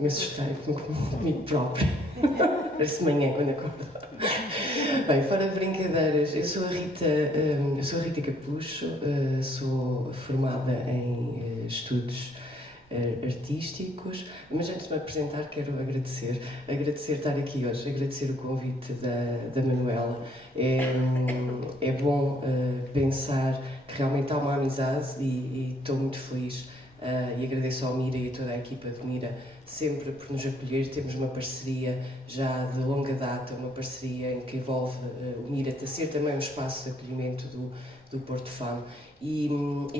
Me assustei comigo própria. Parece manhã quando acordo. Bem, fora de brincadeiras, eu sou a Rita Capucho, sou formada em estudos artísticos, mas antes de me apresentar quero agradecer estar aqui hoje, agradecer o convite da Manuela. É bom pensar que realmente há uma amizade e estou muito feliz e agradeço ao Mira e a toda a equipa de Mira sempre por nos acolher. Temos uma parceria já de longa data, uma parceria em que envolve o Mira a ser também um espaço de acolhimento do Porto Fano. E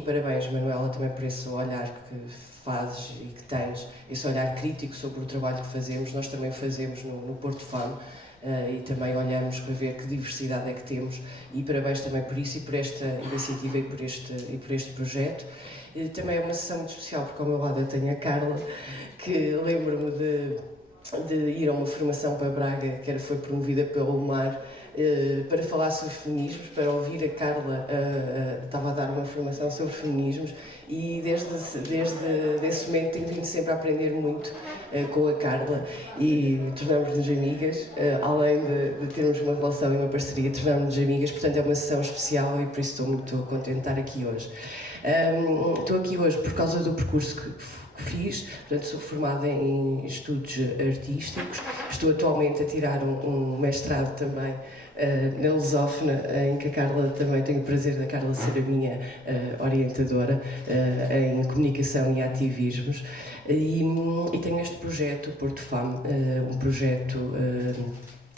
parabéns, Manuela, também por esse olhar que fazes e que tens, esse olhar crítico sobre o trabalho que fazemos. Nós também fazemos no Porto Fano e também olhamos para ver que diversidade é que temos, e parabéns também por isso e por esta iniciativa e por este projeto. Também é uma sessão muito especial porque ao meu lado eu tenho a Carla, que lembro-me de ir a uma formação para Braga, que foi promovida pelo Mar, para falar sobre feminismos, para ouvir a Carla, estava a dar uma formação sobre feminismos, e desde esse momento tenho vindo sempre a aprender muito com a Carla e tornamos-nos amigas, além de termos uma relação e uma parceria, tornamos-nos amigas. Portanto é uma sessão especial e por isso estou muito contente de estar aqui hoje. Estou aqui hoje por causa do percurso que fiz, portanto sou formada em estudos artísticos, estou atualmente a tirar um mestrado também na Lusófona, em que a Carla, também tenho o prazer da Carla ser a minha orientadora em comunicação e ativismos, e tenho este projeto, Porto Fano, um projeto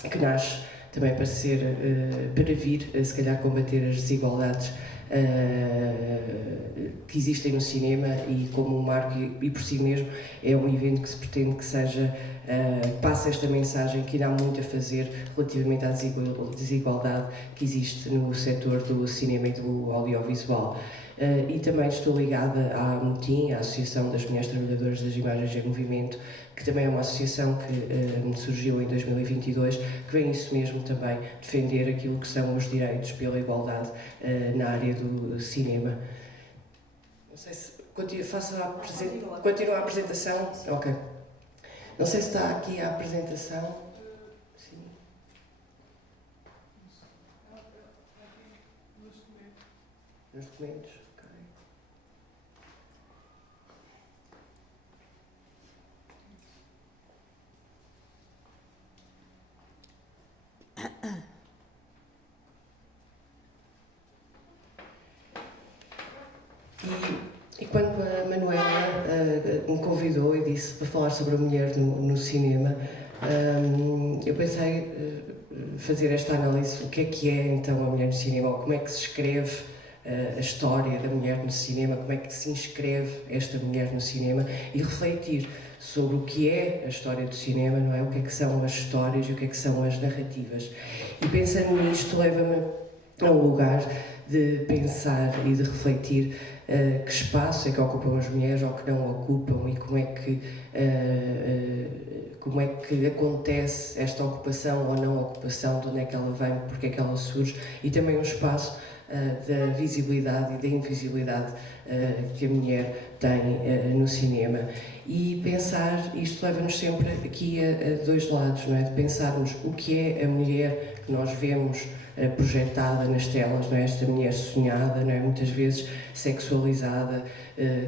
que nasce também para vir, se calhar, combater as desigualdades que existem no cinema, e como um marco e por si mesmo é um evento que se pretende que seja passe esta mensagem que ainda há muito a fazer relativamente à desigualdade que existe no setor do cinema e do audiovisual. E também estou ligada à AMOTIM, a Associação das Mulheres Trabalhadoras das Imagens em Movimento, que também é uma associação que surgiu em 2022, que vem isso mesmo também defender aquilo que são os direitos pela igualdade na área do cinema. Não sei se continua a apresentação? Ok. Não sei se está aqui a apresentação. Sim. Nos documentos. E quando a Manuela me convidou e disse para falar sobre a mulher no cinema, eu pensei fazer esta análise: o que é então a mulher no cinema, ou como é que se escreve a história da mulher no cinema, como é que se inscreve esta mulher no cinema, e refletir sobre o que é a história do cinema, não é? O que é que são as histórias e o que é que são as narrativas. E pensando nisto leva-me a um lugar de pensar e de refletir que espaço é que ocupam as mulheres ou que não ocupam, e como é que acontece esta ocupação ou não ocupação, de onde é que ela vem, porque é que ela surge, e também um espaço da visibilidade e da invisibilidade que a mulher tem no cinema. E pensar, isto leva-nos sempre aqui a dois lados, não é? De pensarmos o que é a mulher que nós vemos projetada nas telas, não é? Esta mulher sonhada, não é? Muitas vezes sexualizada,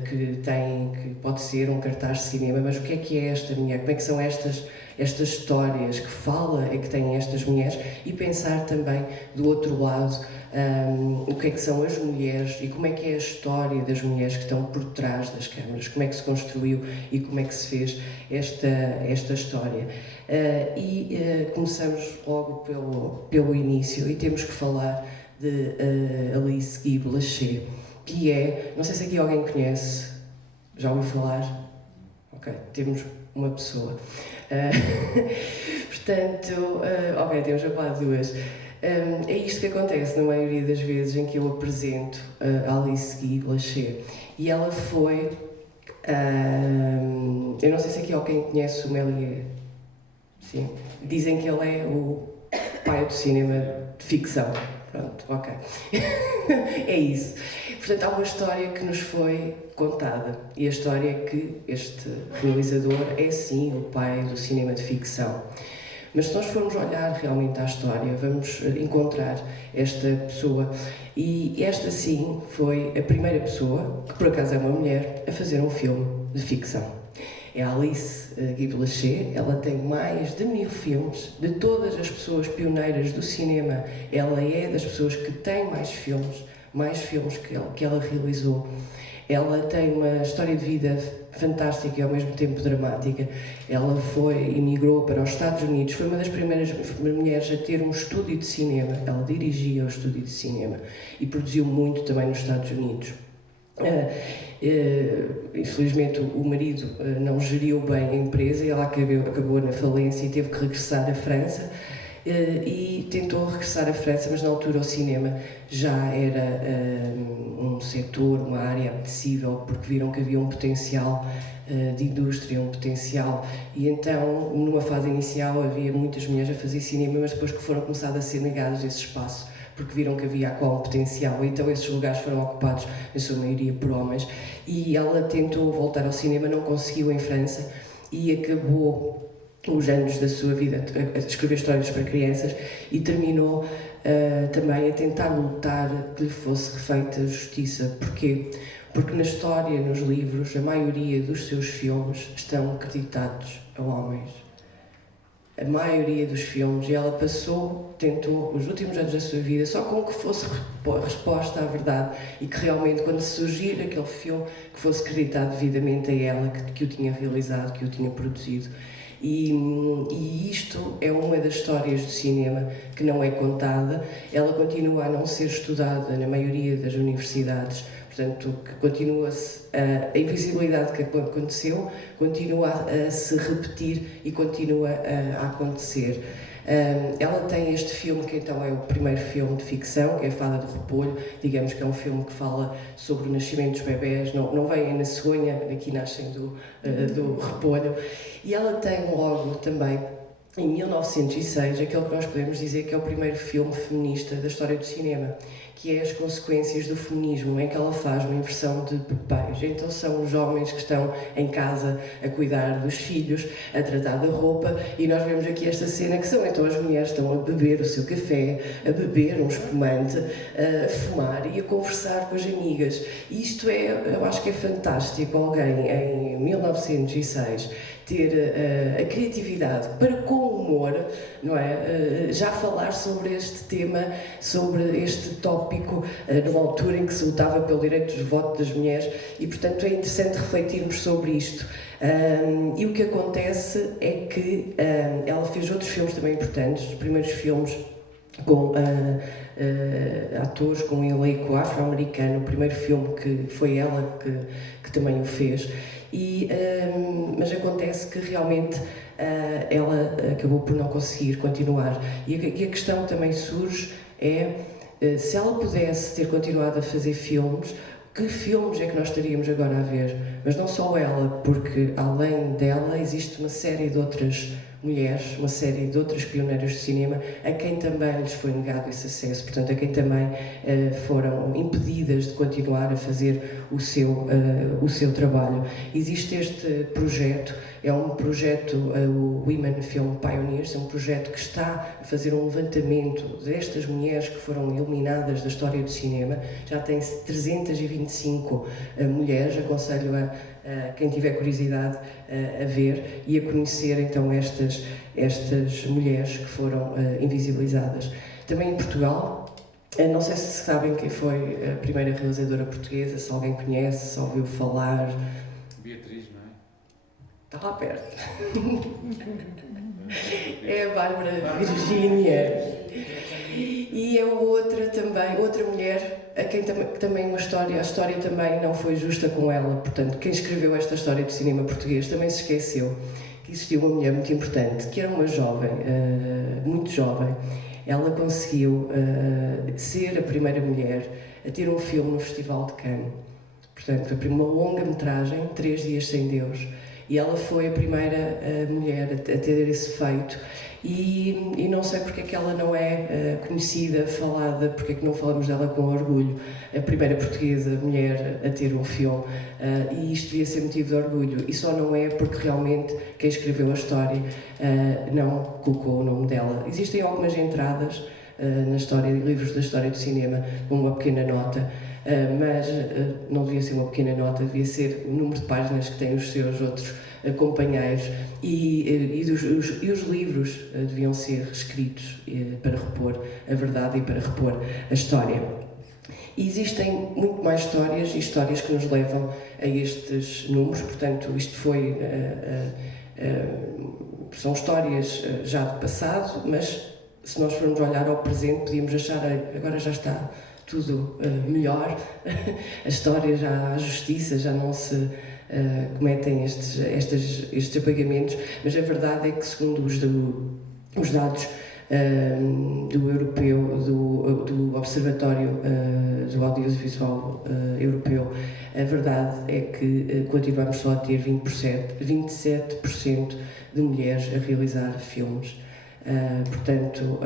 que pode ser um cartaz de cinema, mas o que é esta mulher? Como é que são estas histórias que fala e que têm estas mulheres? E pensar também do outro lado o que é que são as mulheres e como é que é a história das mulheres que estão por trás das câmaras, como é que se construiu e como é que se fez esta história. Começamos logo pelo início, e temos que falar de Alice Guy Blaché, que não sei se aqui alguém conhece, já ouviu falar? Ok, temos uma pessoa. Portanto, ok, temos a falar de duas. É isto que acontece na maioria das vezes em que eu apresento a Alice Guy Blaché. E ela foi... eu não sei se aqui alguém conhece o Méliès. Sim. Dizem que ele é o pai do cinema de ficção. Pronto, ok. É isso. Portanto, há uma história que nos foi contada. E a história é que este realizador é, sim, o pai do cinema de ficção. Mas se nós formos olhar realmente à história, vamos encontrar esta pessoa. E esta, sim, foi a primeira pessoa, que por acaso é uma mulher, a fazer um filme de ficção. É a Alice Guy Blaché. Ela tem mais de 1000 filmes. De todas as pessoas pioneiras do cinema, ela é das pessoas que tem mais filmes que ela realizou. Ela tem uma história de vida fantástica e ao mesmo tempo dramática. Ela emigrou para os Estados Unidos, foi uma das primeiras mulheres a ter um estúdio de cinema. Ela dirigia o estúdio de cinema e produziu muito também nos Estados Unidos. Infelizmente o marido não geriu bem a empresa e ela acabou na falência e teve que regressar à França. E tentou regressar à França, mas na altura o cinema já era um setor, uma área apetecível, porque viram que havia um potencial de indústria, um potencial, e então numa fase inicial havia muitas mulheres a fazer cinema, mas depois que foram começadas a ser negadas esse espaço, porque viram que havia qual potencial, então esses lugares foram ocupados, na sua maioria, por homens, e ela tentou voltar ao cinema, não conseguiu em França, e acabou os anos da sua vida a escrever histórias para crianças e terminou também a tentar lutar que lhe fosse refeita justiça. Porquê? Porque na história, nos livros, a maioria dos seus filmes estão acreditados a homens. A maioria dos filmes, e ela tentou os últimos anos da sua vida só com que fosse resposta à verdade e que realmente, quando surgir aquele filme, que fosse acreditado devidamente a ela, que o tinha realizado, que o tinha produzido. E isto é uma das histórias do cinema que não é contada. Ela continua a não ser estudada na maioria das universidades, portanto, continua-se a invisibilidade que aconteceu, continua a se repetir e continua a acontecer. Ela tem este filme, que então é o primeiro filme de ficção, que é a Fada do Repolho. Digamos que é um filme que fala sobre o nascimento dos bebés, não vêm na cegonha, aqui nascem do repolho. E ela tem logo também, em 1906, aquele que nós podemos dizer que é o primeiro filme feminista da história do cinema, que é As Consequências do Feminismo, em que ela faz uma inversão de papéis. Então são os homens que estão em casa a cuidar dos filhos, a tratar da roupa, e nós vemos aqui esta cena que são então as mulheres que estão a beber o seu café, a beber um espumante, a fumar e a conversar com as amigas. E isto eu acho que é fantástico, alguém em 1906 ter a criatividade para, com humor, não é? Já falar sobre este tema, sobre este tópico, numa altura em que se lutava pelo direito de voto das mulheres, e portanto é interessante refletirmos sobre isto. E o que acontece é que ela fez outros filmes também importantes, os primeiros filmes com atores com um elenco afro-americano, o primeiro filme que foi ela que também o fez. Mas acontece que realmente ela acabou por não conseguir continuar. E a questão também surge se ela pudesse ter continuado a fazer filmes, que filmes é que nós estaríamos agora a ver? Mas não só ela, porque além dela existe uma série de outras mulheres, uma série de outras pioneiras do cinema, a quem também lhes foi negado esse acesso, portanto, a quem também foram impedidas de continuar a fazer o seu trabalho. Existe este projeto, é um projeto, o Women Film Pioneers, é um projeto que está a fazer um levantamento destas mulheres que foram eliminadas da história do cinema. Já tem 325 mulheres, aconselho a quem tiver curiosidade a ver e a conhecer então estas mulheres que foram invisibilizadas. Também em Portugal, não sei se sabem quem foi a primeira realizadora portuguesa, se alguém conhece, se ouviu falar. Beatriz, não é? Está lá perto. É a Bárbara Virgínia. E é outra mulher, a quem também a história também não foi justa com ela. Portanto, quem escreveu esta história do cinema português também se esqueceu que existiu uma mulher muito importante, que era uma jovem, muito jovem. Ela conseguiu ser a primeira mulher a ter um filme no Festival de Cannes. Portanto, uma longa-metragem, 3 dias sem Deus. E ela foi a primeira mulher a ter esse feito. e não sei porque é que ela não é conhecida, falada, porque é que não falamos dela com orgulho. A primeira portuguesa mulher a ter um filme, e isto devia ser motivo de orgulho, e só não é porque realmente quem escreveu a história não colocou o nome dela. Existem algumas entradas na história, livros da história do cinema, com uma pequena nota, mas não devia ser uma pequena nota, devia ser o número de páginas que têm os seus outros companheiros, e os livros deviam ser escritos para repor a verdade e para repor a história. E existem muito mais histórias, e histórias que nos levam a estes números, portanto isto foi, são histórias já do passado, mas se nós formos olhar ao presente podíamos achar agora já está tudo melhor, a história já há justiça, já não se cometem estes apagamentos, mas a verdade é que, segundo os dados do europeu, do Observatório do Audiovisual Europeu, a verdade é que continuamos só a ter 27% de mulheres a realizar filmes. Portanto,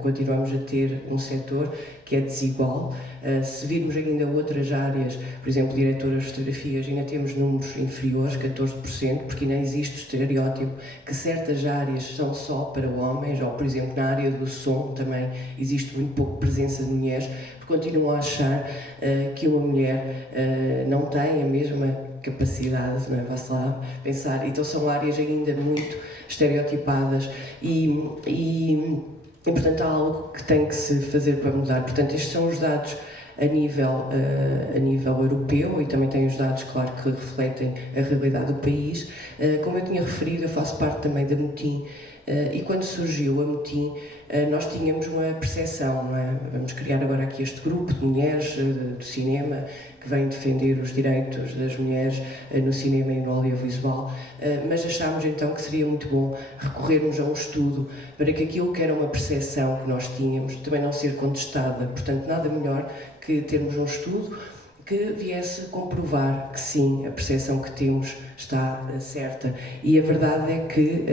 continuamos a ter um setor que é desigual. Se virmos ainda outras áreas, por exemplo, diretoras de fotografias, ainda temos números inferiores, 14%, porque ainda existe o estereótipo que certas áreas são só para homens, ou, por exemplo, na área do som também existe muito pouco presença de mulheres, porque continuam a achar que uma mulher não tem a mesma capacidade, não é? Vá-se lá pensar. Então são áreas ainda muito estereotipadas e, portanto, há algo que tem que se fazer para mudar. Portanto, estes são os dados a nível europeu, e também tem os dados, claro, que refletem a realidade do país. Como eu tinha referido, eu faço parte também da Mutim, e quando surgiu a Mutim, nós tínhamos uma percepção, não é? Vamos criar agora aqui este grupo de mulheres do cinema que vem defender os direitos das mulheres no cinema e no audiovisual, mas achámos então que seria muito bom recorrermos a um estudo para que aquilo que era uma percepção que nós tínhamos também não ser contestada. Portanto, nada melhor que termos um estudo que viesse comprovar que sim, a percepção que temos está certa. E a verdade é que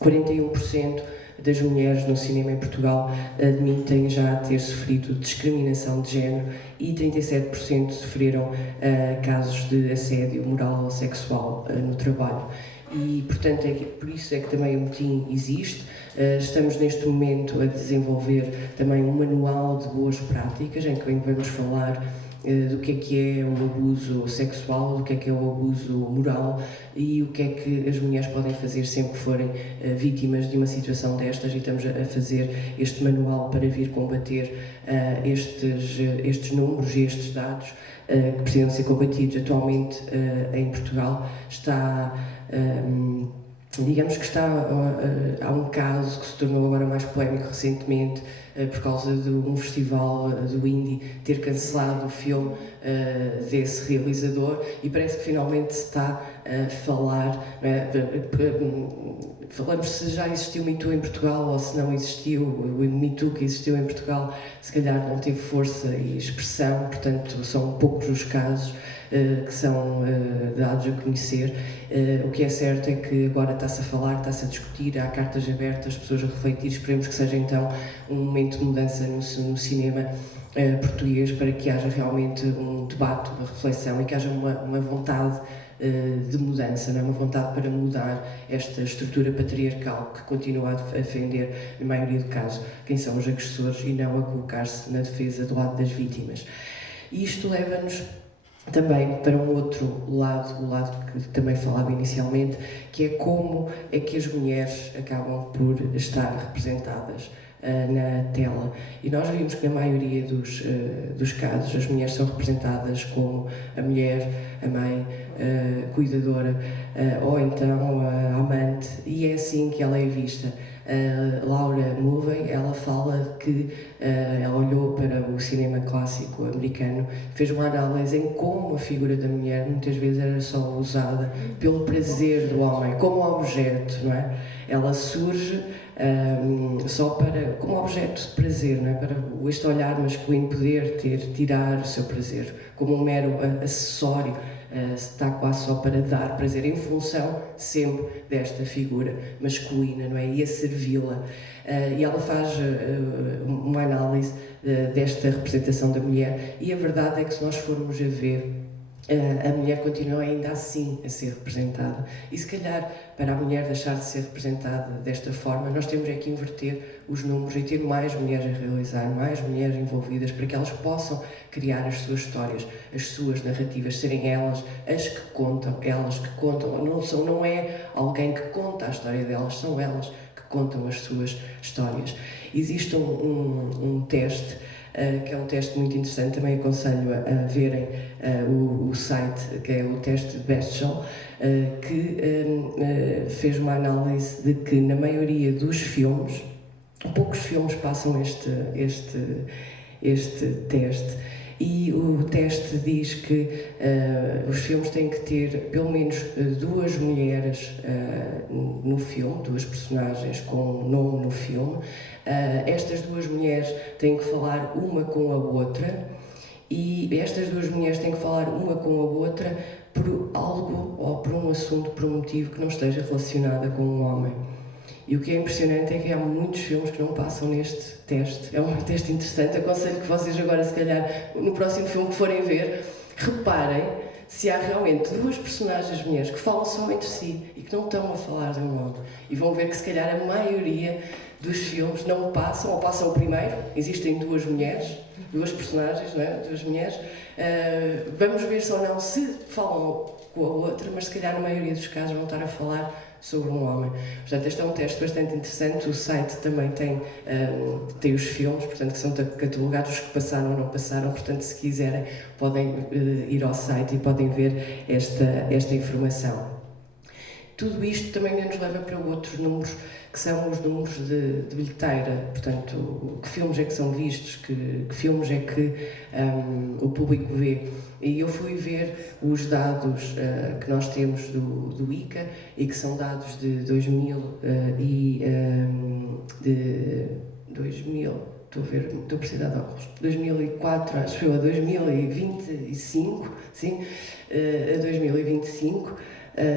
41% das mulheres no cinema em Portugal admitem já ter sofrido discriminação de género, e 37% sofreram casos de assédio moral ou sexual no trabalho. E, portanto, por isso é que também o Mutim existe. Estamos neste momento a desenvolver também um manual de boas práticas, em que vamos falar do que é o abuso sexual, do que é o abuso moral e o que é que as mulheres podem fazer sempre que forem vítimas de uma situação destas, e estamos a fazer este manual para vir combater estes números e estes dados que precisam ser combatidos. Atualmente em Portugal está... digamos que há um caso que se tornou agora mais polémico recentemente por causa de um festival do Indie ter cancelado o filme desse realizador, e parece que finalmente se está a falar, não é? Falamos se já existiu o Me Too em Portugal ou se não existiu. O Me Too que existiu em Portugal se calhar não teve força e expressão, portanto são poucos os casos que são dados a conhecer. O que é certo é que agora está-se a falar, está-se a discutir, há cartas abertas, as pessoas a refletir. Esperemos que seja então um momento de mudança no cinema português, para que haja realmente um debate, uma reflexão, e que haja uma vontade de mudança, não é? Uma vontade para mudar esta estrutura patriarcal que continua a defender, na maioria do caso, quem são os agressores, e não a colocar-se na defesa do lado das vítimas. E isto leva-nos também para um outro lado, o lado que também falava inicialmente, que é como é que as mulheres acabam por estar representadas na tela. E nós vimos que na maioria dos casos as mulheres são representadas como a mulher, a mãe, a cuidadora, ou então a amante, e é assim que ela é vista. Laura Mulvey, ela fala que ela olhou para o cinema clássico americano, fez uma análise em como a figura da mulher muitas vezes era só usada pelo prazer do homem, como objeto, não é? Ela surge só como objeto de prazer, não é? Para este olhar masculino poder tirar o seu prazer, como um mero acessório está quase só para dar prazer, em função sempre desta figura masculina, não é? E a servi-la. E ela faz uma análise desta representação da mulher, e a verdade é que, se nós formos a ver, a mulher continua ainda assim a ser representada, e se calhar para a mulher deixar de ser representada desta forma, nós temos é que inverter os números e ter mais mulheres a realizar, mais mulheres envolvidas, para que elas possam criar as suas histórias, as suas narrativas, serem elas as que contam, não é alguém que conta a história delas, são elas que contam as suas histórias. Existe um teste, que é um teste muito interessante, também aconselho a verem o site, que é o teste Bestshell, que fez uma análise de que, na maioria dos filmes, poucos filmes passam este teste, e o teste diz que os filmes têm que ter pelo menos 2 mulheres no filme, 2 personagens com nome no filme. Estas 2 mulheres têm que falar uma com a outra, e estas 2 mulheres têm que falar uma com a outra por algo ou por um assunto, por um motivo que não esteja relacionada com um homem. E o que é impressionante é que há muitos filmes que não passam neste teste. É um teste interessante. Aconselho que vocês agora, se calhar, no próximo filme que forem ver, reparem se há realmente 2 personagens mulheres que falam só entre si e que não estão a falar de um homem. E vão ver que, se calhar, a maioria dos filmes não passam, ou passam primeiro. Existem 2 mulheres, 2 personagens, não é? 2 mulheres. Vamos ver se ou não se falam com a outra, mas se calhar, na maioria dos casos, vão estar a falar sobre um homem. Portanto, este é um teste bastante interessante. O site também tem os filmes, portanto, que são catalogados, os que passaram ou não passaram. Portanto, se quiserem, podem ir ao site e podem ver esta informação. Tudo isto também nos leva para outros números, que são os números de bilheteira. Portanto, que filmes é que são vistos, que filmes é que o público vê. E eu fui ver os dados que nós temos do ICA, e que são dados de 2004, acho eu, a 2025, sim, a 2025.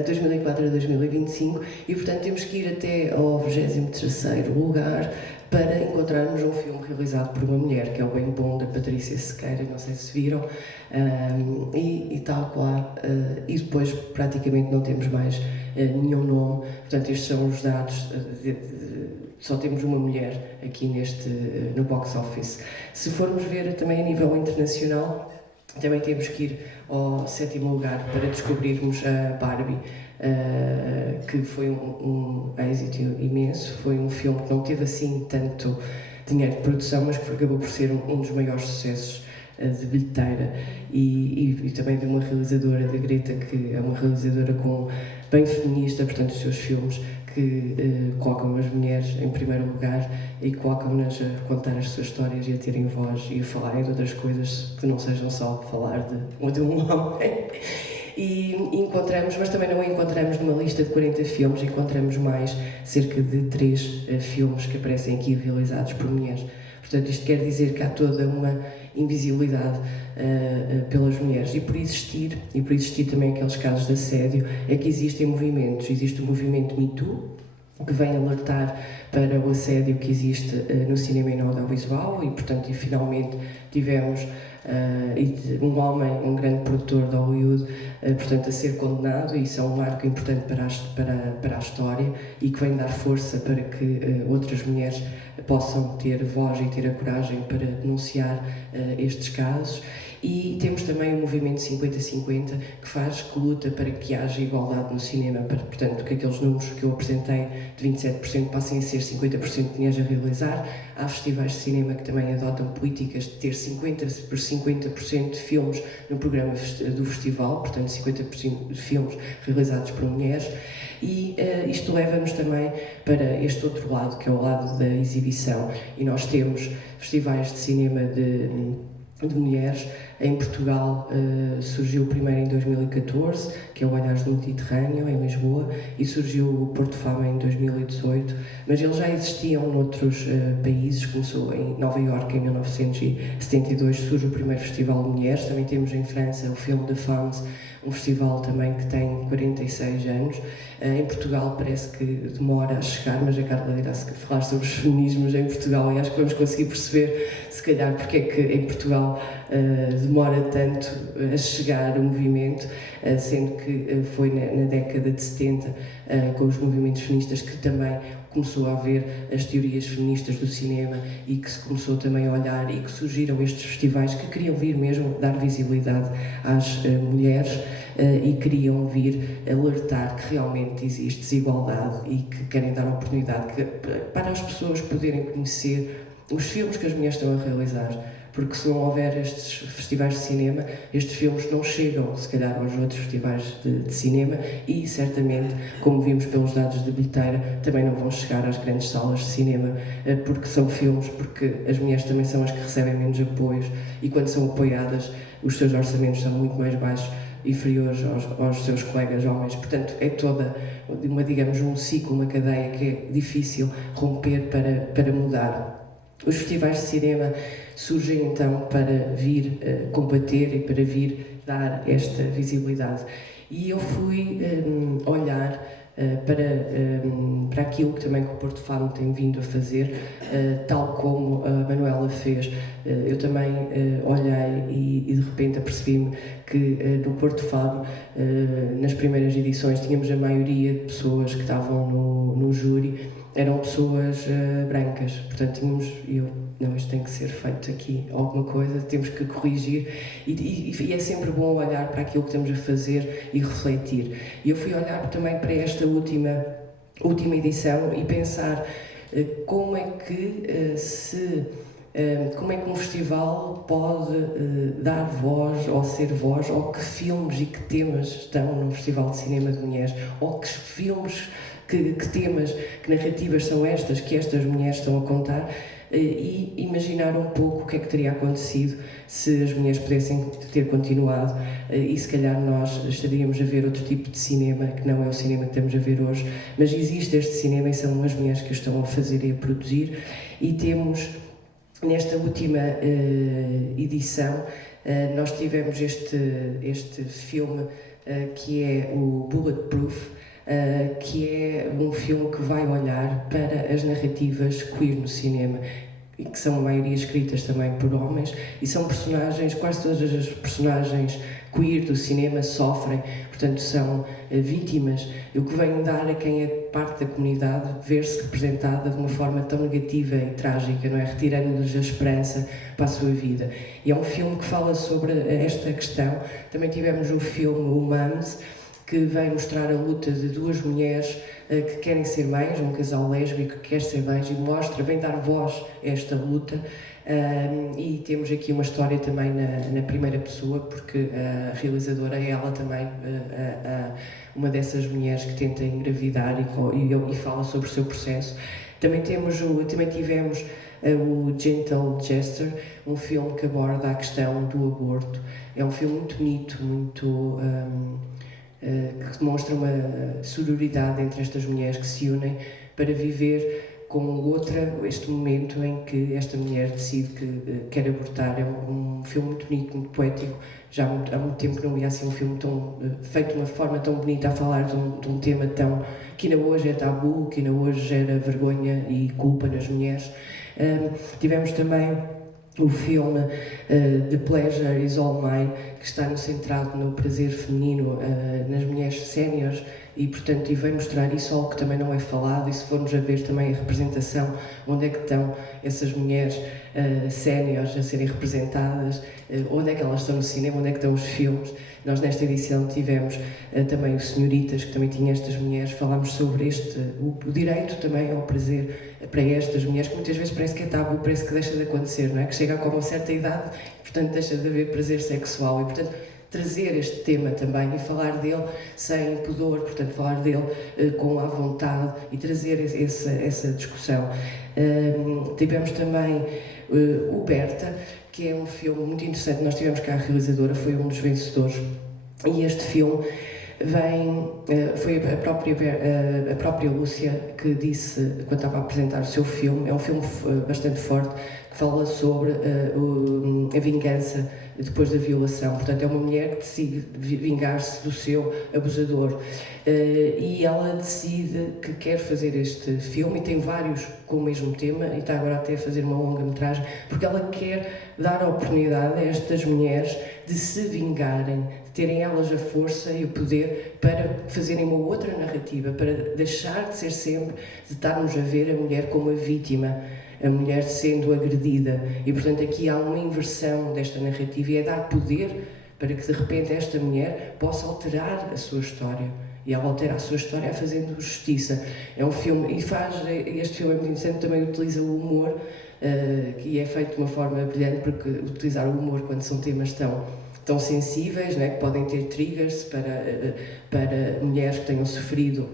2004 a 2025, e portanto temos que ir até ao 23º lugar para encontrarmos um filme realizado por uma mulher, que é o Bem Bom, da Patrícia Sequeira, não sei se viram, e tal qual, e depois praticamente não temos mais nenhum nome. Portanto, estes são os dados, só temos uma mulher aqui no box office. Se formos ver também a nível internacional, também temos que ir ao 7º lugar para descobrirmos a Barbie, que foi um êxito imenso. Foi um filme que não teve assim tanto dinheiro de produção, mas que acabou por ser um dos maiores sucessos de bilheteira, e também de uma realizadora, da Greta, que é uma realizadora bem feminista. Portanto, os seus filmes que colocam as mulheres em primeiro lugar e colocam-nas a contar as suas histórias e a terem voz e a falarem de outras coisas que não sejam só falar de um homem. E encontramos, mas também não encontramos numa lista de 40 filmes, encontramos mais cerca de 3 filmes que aparecem aqui realizados por mulheres. Portanto, isto quer dizer que há toda uma invisibilidade pelas mulheres, e por existir também aqueles casos de assédio, é que existem movimentos. Existe o movimento Me Too, que vem alertar para o assédio que existe no cinema e no audiovisual, e portanto, finalmente tivemos um homem, um grande produtor de Hollywood, portanto, a ser condenado, e isso é um marco importante para a história, e que vem dar força para que outras mulheres possam ter voz e ter a coragem para denunciar estes casos. E temos também o movimento 50-50, que luta para que haja igualdade no cinema, portanto, que aqueles números que eu apresentei de 27% passem a ser 50% de mulheres a realizar. Há festivais de cinema que também adotam políticas de ter 50% de filmes no programa do festival, portanto 50% de filmes realizados por mulheres. E isto leva-nos também para este outro lado, que é o lado da exibição, e nós temos festivais de cinema de mulheres. Em Portugal surgiu o primeiro em 2014, que é o Olhares do Mediterrâneo, em Lisboa, e surgiu o Porto Fama em 2018, mas eles já existiam noutros países. Começou em Nova Iorque em 1972, surge o primeiro Festival de Mulheres. Também temos em França o Film de Femmes, um festival também que tem 46 anos. Em Portugal parece que demora a chegar, mas a Carla irá falar sobre os feminismos em Portugal e acho que vamos conseguir perceber, se calhar, porque é que em Portugal demora tanto a chegar o movimento, sendo que foi na década de 70, com os movimentos feministas, que também começou a haver as teorias feministas do cinema e que se começou também a olhar e que surgiram estes festivais que queriam vir mesmo dar visibilidade às mulheres e queriam vir alertar que realmente existe desigualdade e que querem dar oportunidade para as pessoas poderem conhecer os filmes que as mulheres estão a realizar. Porque se não houver estes festivais de cinema, estes filmes não chegam, se calhar, aos outros festivais de cinema e, certamente, como vimos pelos dados de bilheteira, também não vão chegar às grandes salas de cinema, porque são filmes, porque as mulheres também são as que recebem menos apoios e, quando são apoiadas, os seus orçamentos são muito mais baixos, inferiores aos seus colegas homens. Portanto, é toda digamos, um ciclo, uma cadeia que é difícil romper para mudar. Os festivais de cinema surgem então para vir combater e para vir dar esta visibilidade. E eu fui olhar para aquilo que também que o Porto Fado tem vindo a fazer, tal como a Manuela fez. Eu também olhei e de repente apercebi-me que no Porto Fado, nas primeiras edições, tínhamos a maioria de pessoas que estavam no júri, eram pessoas brancas, portanto tínhamos, isto tem que ser feito aqui, alguma coisa, temos que corrigir e é sempre bom olhar para aquilo que estamos a fazer e refletir. E eu fui olhar também para esta última edição e pensar como é que um festival pode dar voz ou ser voz, ou que filmes e que temas estão num festival de cinema de mulheres, ou que filmes, que temas, que narrativas são estas que estas mulheres estão a contar, e imaginar um pouco o que é que teria acontecido se as mulheres pudessem ter continuado e se calhar nós estaríamos a ver outro tipo de cinema, que não é o cinema que estamos a ver hoje, mas existe este cinema e são as mulheres que o estão a fazer e a produzir. E temos, nesta última edição, nós tivemos este filme que é o Bulletproof, que é um filme que vai olhar para as narrativas queer no cinema, e que são a maioria escritas também por homens, e são personagens, quase todas as personagens queer do cinema sofrem, portanto são vítimas, e o que vem dar a quem é parte da comunidade ver-se representada de uma forma tão negativa e trágica, não é? Retirando-lhes a esperança para a sua vida. E é um filme que fala sobre esta questão. Também tivemos o filme O Mums, que vem mostrar a luta de duas mulheres que querem ser mães, um casal lésbico que quer ser mães, e vem dar voz a esta luta. E temos aqui uma história também na primeira pessoa, porque a realizadora é ela também uma dessas mulheres que tenta engravidar e fala sobre o seu processo. Também tivemos o Gentle Gesture, um filme que aborda a questão do aborto. É um filme muito bonito, muito que demonstra uma sororidade entre estas mulheres que se unem para viver com este momento em que esta mulher decide que quer abortar. É um filme muito bonito, muito poético. Já há muito tempo não havia assim um filme feito de uma forma tão bonita a falar de um tema que ainda hoje é tabu, que ainda hoje gera vergonha e culpa nas mulheres. Tivemos também o filme The Pleasure Is All Mine, que está centrado no prazer feminino nas mulheres séniores e, portanto, vem mostrar isso, algo que também não é falado, e se formos a ver também a representação, onde é que estão essas mulheres séniores a serem representadas, onde é que elas estão no cinema, onde é que estão os filmes. Nós nesta edição tivemos também o Senhoritas, que também tinha estas mulheres, falámos sobre o direito também ao prazer para estas mulheres, que muitas vezes parece que é tabu, parece que deixa de acontecer, não é? Que chega com uma certa idade, portanto deixa de haver prazer sexual, e portanto trazer este tema também e falar dele sem pudor, portanto falar dele com à vontade e trazer essa discussão. Tivemos também o Berta, que é um filme muito interessante. Nós tivemos cá a realizadora, foi um dos vencedores, e este filme foi a própria Lúcia que disse, quando estava a apresentar o seu filme, é um filme bastante forte, que fala sobre a vingança depois da violação. Portanto, é uma mulher que decide vingar-se do seu abusador. E ela decide que quer fazer este filme, e tem vários com o mesmo tema, e está agora até a fazer uma longa-metragem, porque ela quer dar a oportunidade a estas mulheres de se vingarem, de terem elas a força e o poder para fazerem uma outra narrativa, para deixar de ser sempre, de estarmos a ver a mulher como a vítima, a mulher sendo agredida. E, portanto, aqui há uma inversão desta narrativa, e é dar poder para que, de repente, esta mulher possa alterar a sua história. E ela altera a sua história fazendo justiça. É um filme, e este filme é muito interessante, também utiliza o humor, que é feito de uma forma brilhante, porque utilizar o humor quando são temas tão sensíveis, não é? Que podem ter triggers para mulheres que tenham sofrido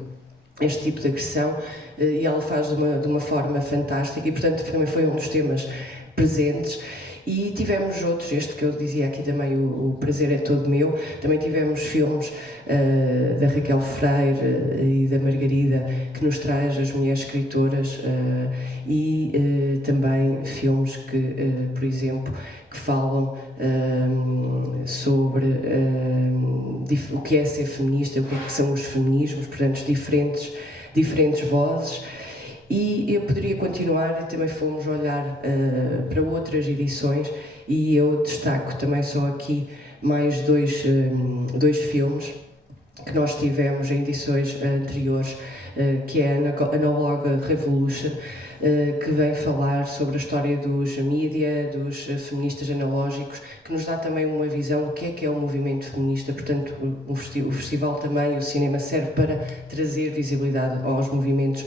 este tipo de agressão, e ela faz de uma forma fantástica, e portanto também foi um dos temas presentes. E tivemos outros, este que eu dizia aqui também, o Prazer é Todo Meu. Também tivemos filmes da Raquel Freire e da Margarida, que nos traz as mulheres escritoras, e também filmes que, por exemplo, que falam sobre o que é ser feminista, o que é que são os feminismos, portanto, diferentes vozes. E eu poderia continuar, e também fomos olhar para outras edições, e eu destaco também só aqui mais dois filmes que nós tivemos em edições anteriores, que é a Analog Revolution, que vem falar sobre a história dos mídia, dos feministas analógicos, que nos dá também uma visão do que é o movimento feminista. Portanto, o festival também, o cinema, serve para trazer visibilidade aos movimentos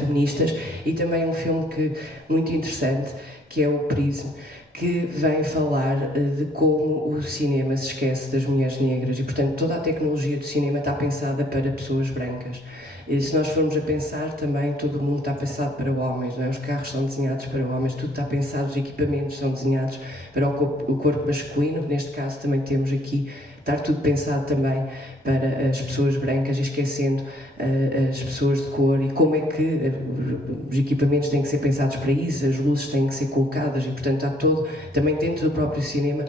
feministas. E também um filme muito interessante, que é o Prism, que vem falar de como o cinema se esquece das mulheres negras, e portanto toda a tecnologia do cinema está pensada para pessoas brancas. E se nós formos a pensar também, todo o mundo está pensado para homens, não é? Os carros são desenhados para homens, tudo está pensado, os equipamentos são desenhados para o corpo masculino. Neste caso também temos aqui, estar tudo pensado também para as pessoas brancas, e esquecendo as pessoas de cor, e como é que os equipamentos têm que ser pensados para isso, as luzes têm que ser colocadas, e portanto há todo, também dentro do próprio cinema,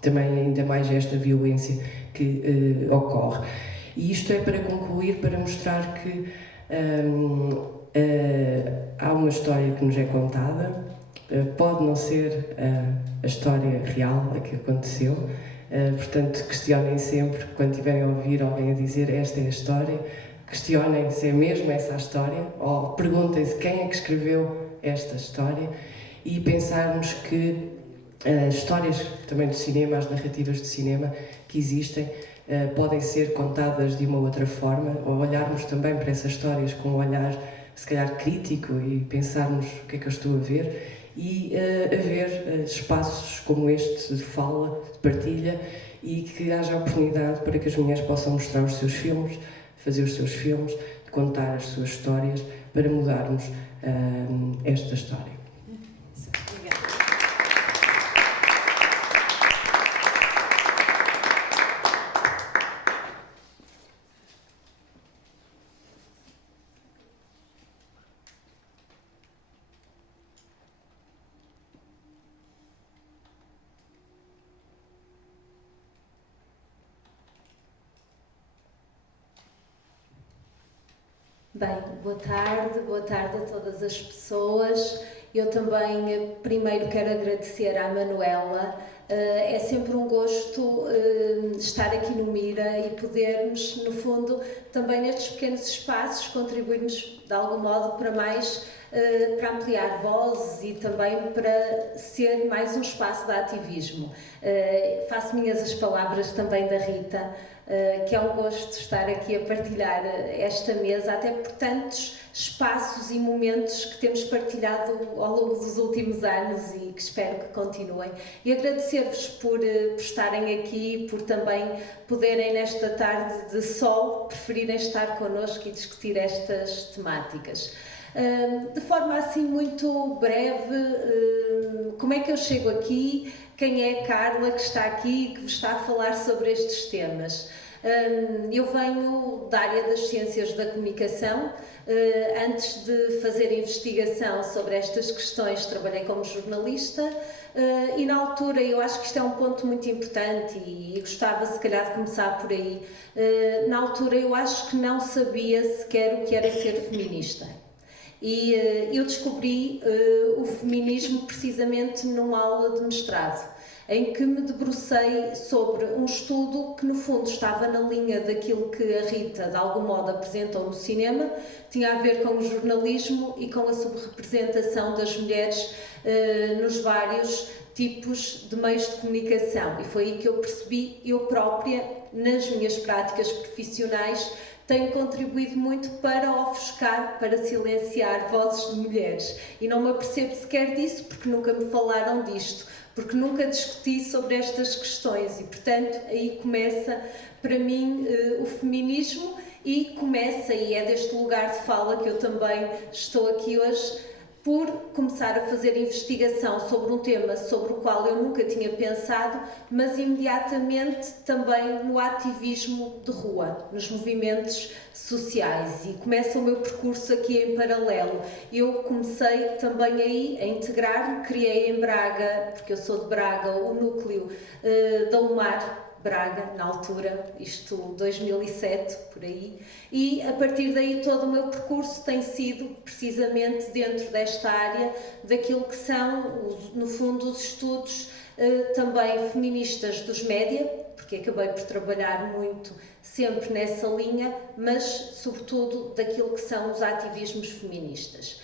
também ainda mais esta violência que ocorre. E isto é para concluir, para mostrar que há uma história que nos é contada, pode não ser a história real, a que aconteceu. Portanto, questionem sempre, quando tiverem a ouvir alguém a dizer esta é a história, questionem se é mesmo essa a história, ou perguntem-se quem é que escreveu esta história, e pensarmos que as histórias também do cinema, as narrativas do cinema que existem, podem ser contadas de uma outra forma, ou olharmos também para essas histórias com um olhar, se calhar, crítico, e pensarmos o que é que eu estou a ver, e haver espaços como este de fala, de partilha, e que haja oportunidade para que as mulheres possam mostrar os seus filmes, fazer os seus filmes, contar as suas histórias, para mudarmos esta história. Bem, boa tarde a todas as pessoas. Eu também primeiro quero agradecer à Manuela. É sempre um gosto estar aqui no Mira e podermos, no fundo, também nestes pequenos espaços, contribuirmos de algum modo para para ampliar vozes e também para ser mais um espaço de ativismo. Faço minhas as palavras também da Rita, que é um gosto estar aqui a partilhar esta mesa, até por tantos espaços e momentos que temos partilhado ao longo dos últimos anos e que espero que continuem. E agradecer-vos por estarem aqui, por também poderem, nesta tarde de sol, preferirem estar connosco e discutir estas temáticas. De forma assim muito breve, como é que eu chego aqui? Quem é a Carla que está aqui e que vos está a falar sobre estes temas? Eu venho da área das ciências da comunicação. Antes de fazer investigação sobre estas questões, trabalhei como jornalista e na altura, eu acho que isto é um ponto muito importante e gostava se calhar de começar por aí. Na altura eu acho que não sabia sequer o que era ser feminista. E eu descobri o feminismo precisamente numa aula de mestrado, em que me debrucei sobre um estudo que no fundo estava na linha daquilo que a Rita de algum modo apresentou no cinema, tinha a ver com o jornalismo e com a subrepresentação das mulheres nos vários tipos de meios de comunicação, e foi aí que eu percebi, eu própria, nas minhas práticas profissionais, tenho contribuído muito para ofuscar, para silenciar vozes de mulheres, e não me apercebo sequer disso porque nunca me falaram disto, porque nunca discuti sobre estas questões, e portanto aí começa para mim o feminismo, e começa, e é deste lugar de fala que eu também estou aqui hoje, por começar a fazer investigação sobre um tema sobre o qual eu nunca tinha pensado, mas imediatamente também no ativismo de rua, nos movimentos sociais, e começa o meu percurso aqui em paralelo. Eu comecei também aí a integrar-me, criei em Braga, porque eu sou de Braga, o núcleo da UMAR, Braga, na altura, isto 2007, por aí, e a partir daí todo o meu percurso tem sido precisamente dentro desta área daquilo que são, no fundo, os estudos também feministas dos média, porque acabei por trabalhar muito sempre nessa linha, mas sobretudo daquilo que são os ativismos feministas.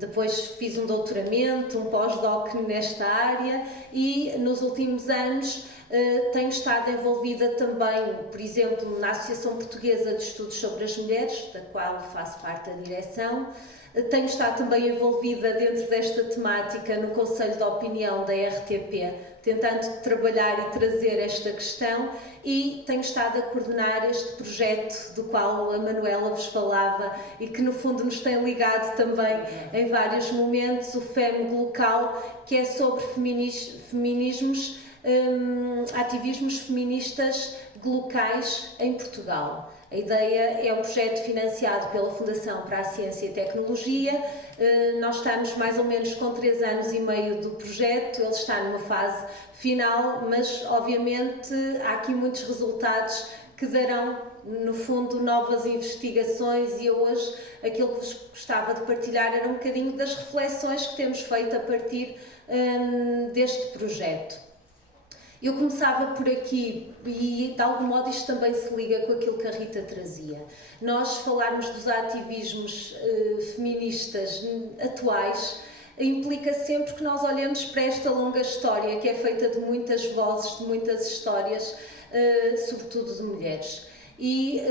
Depois fiz um doutoramento, um pós-doc nesta área e nos últimos anos tenho estado envolvida também, por exemplo, na Associação Portuguesa de Estudos sobre as Mulheres, da qual faço parte da direção. Tenho estado também envolvida dentro desta temática no Conselho de Opinião da RTP, tentando trabalhar e trazer esta questão, e tenho estado a coordenar este projeto do qual a Manuela vos falava e que no fundo nos tem ligado também em vários momentos, o FEM Local, que é sobre feminismos, ativismos feministas locais em Portugal. A ideia é um projeto financiado pela Fundação para a Ciência e Tecnologia. Nós estamos mais ou menos com 3 anos e meio do projeto, ele está numa fase final, mas obviamente há aqui muitos resultados que darão, no fundo, novas investigações, e eu hoje aquilo que vos gostava de partilhar era um bocadinho das reflexões que temos feito a partir deste projeto. Eu começava por aqui e, de algum modo, isto também se liga com aquilo que a Rita trazia. Nós falarmos dos ativismos feministas atuais implica sempre que nós olhamos para esta longa história, que é feita de muitas vozes, de muitas histórias, sobretudo de mulheres. E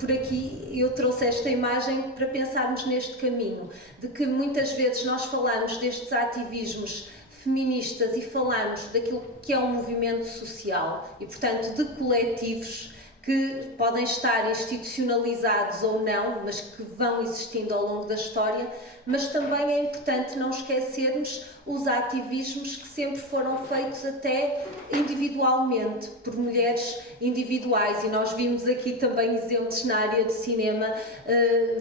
por aqui eu trouxe esta imagem para pensarmos neste caminho, de que muitas vezes nós falamos destes ativismos feministas e falamos daquilo que é um movimento social e, portanto, de coletivos que podem estar institucionalizados ou não, mas que vão existindo ao longo da história, mas também é importante não esquecermos os ativismos que sempre foram feitos até individualmente, por mulheres individuais, e nós vimos aqui também exemplos na área do cinema,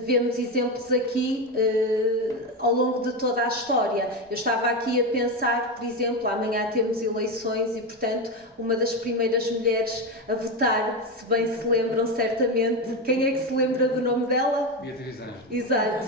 vemos exemplos aqui ao longo de toda a história. Eu estava aqui a pensar, por exemplo, amanhã temos eleições e, portanto, uma das primeiras mulheres a votar, se bem se lembram certamente, quem é que se lembra do nome dela? Beatriz Anjos. Exato,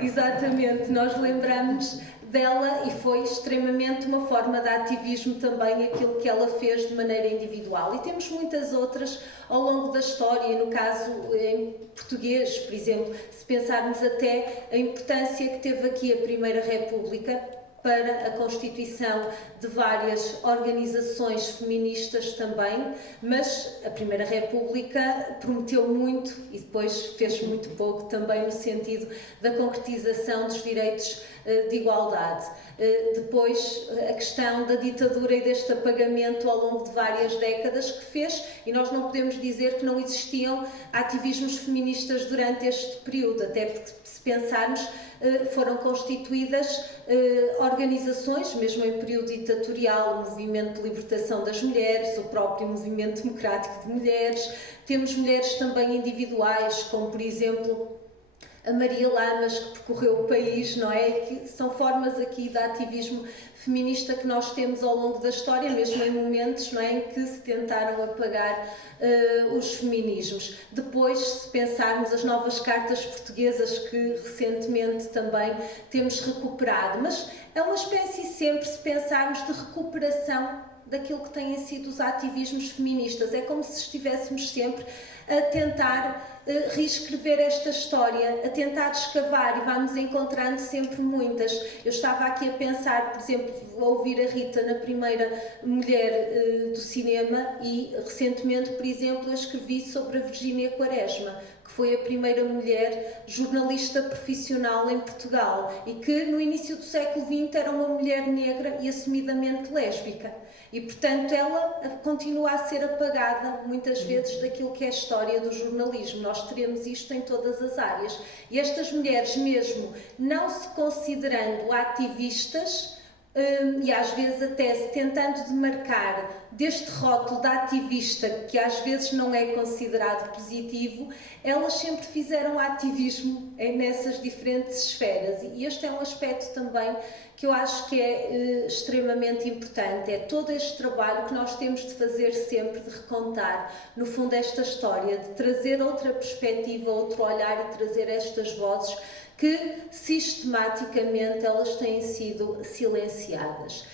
exatamente, nós lembramos dela e foi extremamente uma forma de ativismo também aquilo que ela fez de maneira individual. E temos muitas outras ao longo da história, e no caso em português, por exemplo, se pensarmos até a importância que teve aqui a Primeira República para a constituição de várias organizações feministas também, mas a Primeira República prometeu muito e depois fez muito pouco também no sentido da concretização dos direitos de igualdade. Depois a questão da ditadura e deste apagamento ao longo de várias décadas que fez, e nós não podemos dizer que não existiam ativismos feministas durante este período, até porque se pensarmos foram constituídas organizações, mesmo em período ditatorial, o Movimento de Libertação das Mulheres, o próprio Movimento Democrático de Mulheres. Temos mulheres também individuais, como por exemplo a Maria Lamas, que percorreu o país, não é? Que são formas aqui de ativismo feminista que nós temos ao longo da história, mesmo em momentos, não é, em que se tentaram apagar os feminismos. Depois, se pensarmos as novas cartas portuguesas que recentemente também temos recuperado, mas é uma espécie sempre, se pensarmos, de recuperação daquilo que têm sido os ativismos feministas. É como se estivéssemos sempre a tentar reescrever esta história, a tentar escavar, e vamos encontrando sempre muitas. Eu estava aqui a pensar, por exemplo, vou ouvir a Rita na primeira mulher do cinema, e recentemente, por exemplo, eu escrevi sobre a Virgínia Quaresma, que foi a primeira mulher jornalista profissional em Portugal e que no início do século XX era uma mulher negra e assumidamente lésbica. E, portanto, ela continua a ser apagada, muitas vezes, daquilo que é a história do jornalismo. Nós teremos isto em todas as áreas. E estas mulheres, mesmo não se considerando ativistas, e às vezes até se tentando demarcar deste rótulo de ativista, que às vezes não é considerado positivo, elas sempre fizeram ativismo nessas diferentes esferas. E este é um aspecto também que eu acho que é extremamente importante. É todo este trabalho que nós temos de fazer sempre, de recontar, no fundo, esta história, de trazer outra perspectiva, outro olhar e trazer estas vozes que sistematicamente elas têm sido silenciadas.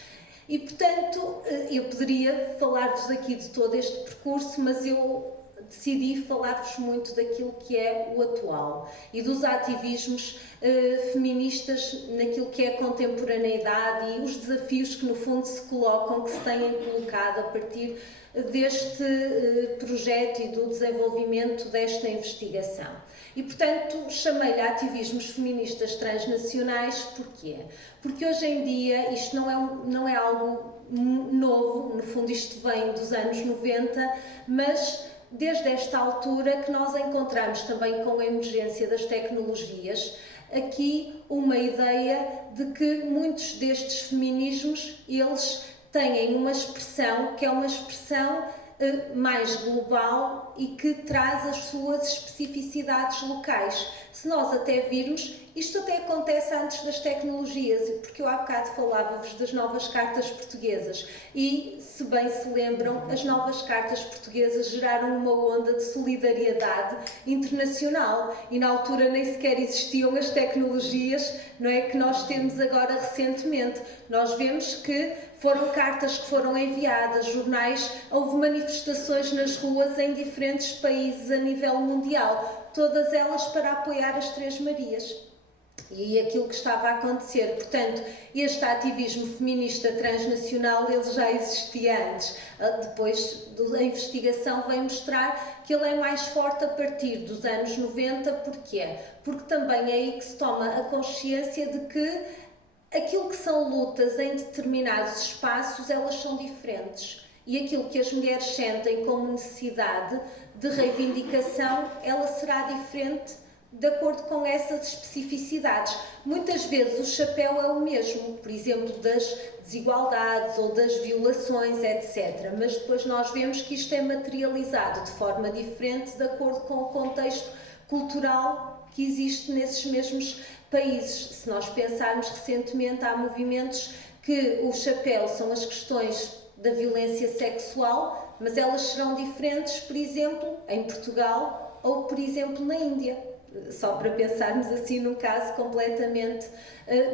E, portanto, eu poderia falar-vos aqui de todo este percurso, mas eu decidi falar-vos muito daquilo que é o atual e dos ativismos feministas naquilo que é a contemporaneidade e os desafios que no fundo se colocam, que se têm colocado a partir deste projeto e do desenvolvimento desta investigação. E, portanto, chamei-lhe ativismos feministas transnacionais. Porquê? Porque hoje em dia isto não é algo novo, no fundo isto vem dos anos 90, mas desde esta altura que nós encontramos também com a emergência das tecnologias aqui uma ideia de que muitos destes feminismos, eles têm uma expressão que é uma expressão mais global e que traz as suas especificidades locais. Se nós até virmos, isto até acontece antes das tecnologias, porque eu há bocado falava-vos das novas cartas portuguesas e, se bem se lembram, as novas cartas portuguesas geraram uma onda de solidariedade internacional e na altura nem sequer existiam as tecnologias, não é, que nós temos agora recentemente. Nós vemos que foram cartas que foram enviadas, jornais, houve manifestações nas ruas em diferentes países a nível mundial, todas elas para apoiar as Três Marias e aquilo que estava a acontecer. Portanto, este ativismo feminista transnacional, ele já existia antes. Depois, a investigação vem mostrar que ele é mais forte a partir dos anos 90. Porquê? Porque também é aí que se toma a consciência de que aquilo que são lutas em determinados espaços, elas são diferentes. E aquilo que as mulheres sentem como necessidade de reivindicação, ela será diferente de acordo com essas especificidades. Muitas vezes o chapéu é o mesmo, por exemplo, das desigualdades ou das violações, etc. Mas depois nós vemos que isto é materializado de forma diferente de acordo com o contexto cultural que existe nesses mesmos países. Se nós pensarmos recentemente, há movimentos que o chapéu são as questões da violência sexual, mas elas serão diferentes, por exemplo, em Portugal ou, por exemplo, na Índia. Só para pensarmos assim num caso completamente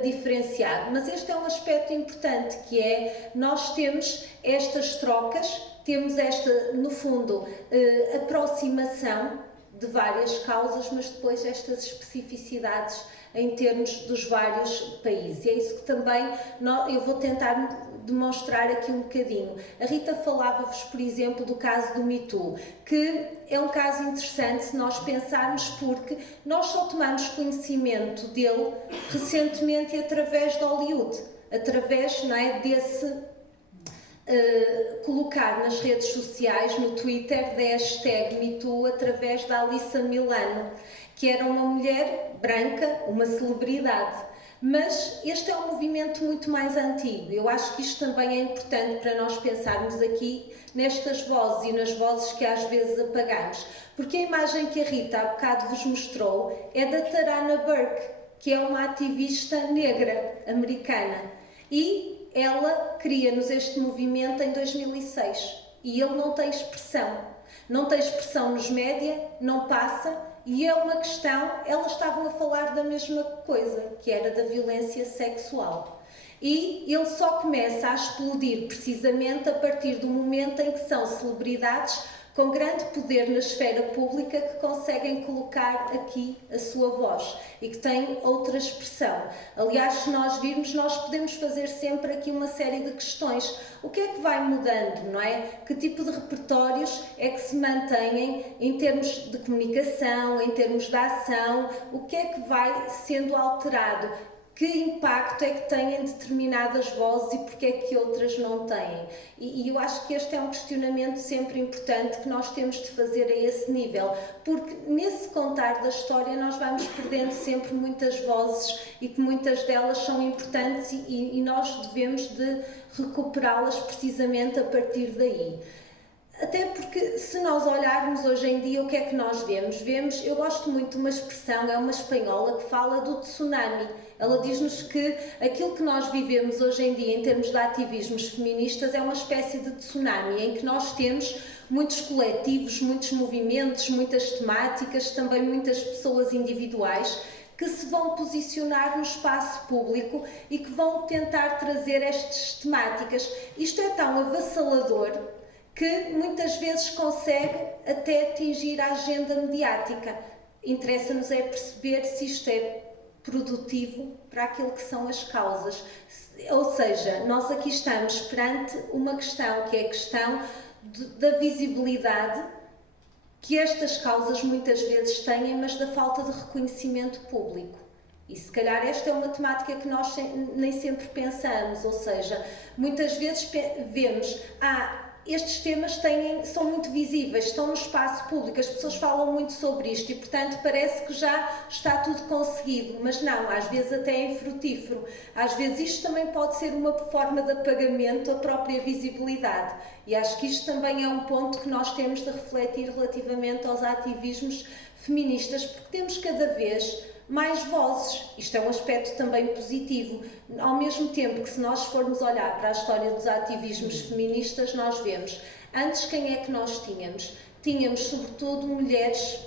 diferenciado. Mas este é um aspecto importante, que é, nós temos estas trocas, temos esta, no fundo, aproximação de várias causas, mas depois estas especificidades em termos dos vários países. E é isso que também eu vou tentar demonstrar aqui um bocadinho. A Rita falava-vos, por exemplo, do caso do Me Too, que é um caso interessante se nós pensarmos, porque nós só tomamos conhecimento dele recentemente através de Hollywood, através, não é, desse colocar nas redes sociais, no Twitter, da hashtag MeToo, através da Alyssa Milano, que era uma mulher branca, uma celebridade. Mas este é um movimento muito mais antigo. Eu acho que isto também é importante para nós pensarmos aqui nestas vozes e nas vozes que às vezes apagamos. Porque a imagem que a Rita há bocado vos mostrou é da Tarana Burke, que é uma ativista negra americana. E ela cria-nos este movimento em 2006. E ele não tem expressão. Não tem expressão nos média, não passa. E é uma questão, elas estavam a falar da mesma coisa, que era da violência sexual. E ele só começa a explodir precisamente a partir do momento em que são celebridades com grande poder na esfera pública que conseguem colocar aqui a sua voz e que têm outra expressão. Aliás, se nós virmos, nós podemos fazer sempre aqui uma série de questões. O que é que vai mudando, não é? Que tipo de repertórios é que se mantêm em termos de comunicação, em termos de ação? O que é que vai sendo alterado? Que impacto é que têm determinadas vozes e porque é que outras não têm? E eu acho que este é um questionamento sempre importante que nós temos de fazer a esse nível, porque nesse contar da história nós vamos perdendo sempre muitas vozes e que muitas delas são importantes e nós devemos de recuperá-las precisamente a partir daí. Até porque, se nós olharmos hoje em dia, o que é que nós vemos? Eu gosto muito de uma expressão, é uma espanhola que fala do tsunami. Ela diz-nos que aquilo que nós vivemos hoje em dia, em termos de ativismos feministas, é uma espécie de tsunami, em que nós temos muitos coletivos, muitos movimentos, muitas temáticas, também muitas pessoas individuais, que se vão posicionar no espaço público e que vão tentar trazer estas temáticas. Isto é tão avassalador que muitas vezes consegue até atingir a agenda mediática. Interessa-nos é perceber se isto é produtivo para aquilo que são as causas. Ou seja, nós aqui estamos perante uma questão, que é a questão da visibilidade que estas causas muitas vezes têm, mas da falta de reconhecimento público. E se calhar esta é uma temática que nós nem sempre pensamos, ou seja, muitas vezes vemos, estes temas são muito visíveis, estão no espaço público, as pessoas falam muito sobre isto e, portanto, parece que já está tudo conseguido, mas não, às vezes até é infrutífero. Às vezes isto também pode ser uma forma de apagamento da própria visibilidade. E acho que isto também é um ponto que nós temos de refletir relativamente aos ativismos feministas, porque temos cada vez mais vozes. Isto é um aspecto também positivo. Ao mesmo tempo que, se nós formos olhar para a história dos ativismos feministas, nós vemos, antes quem é que nós tínhamos? Tínhamos sobretudo mulheres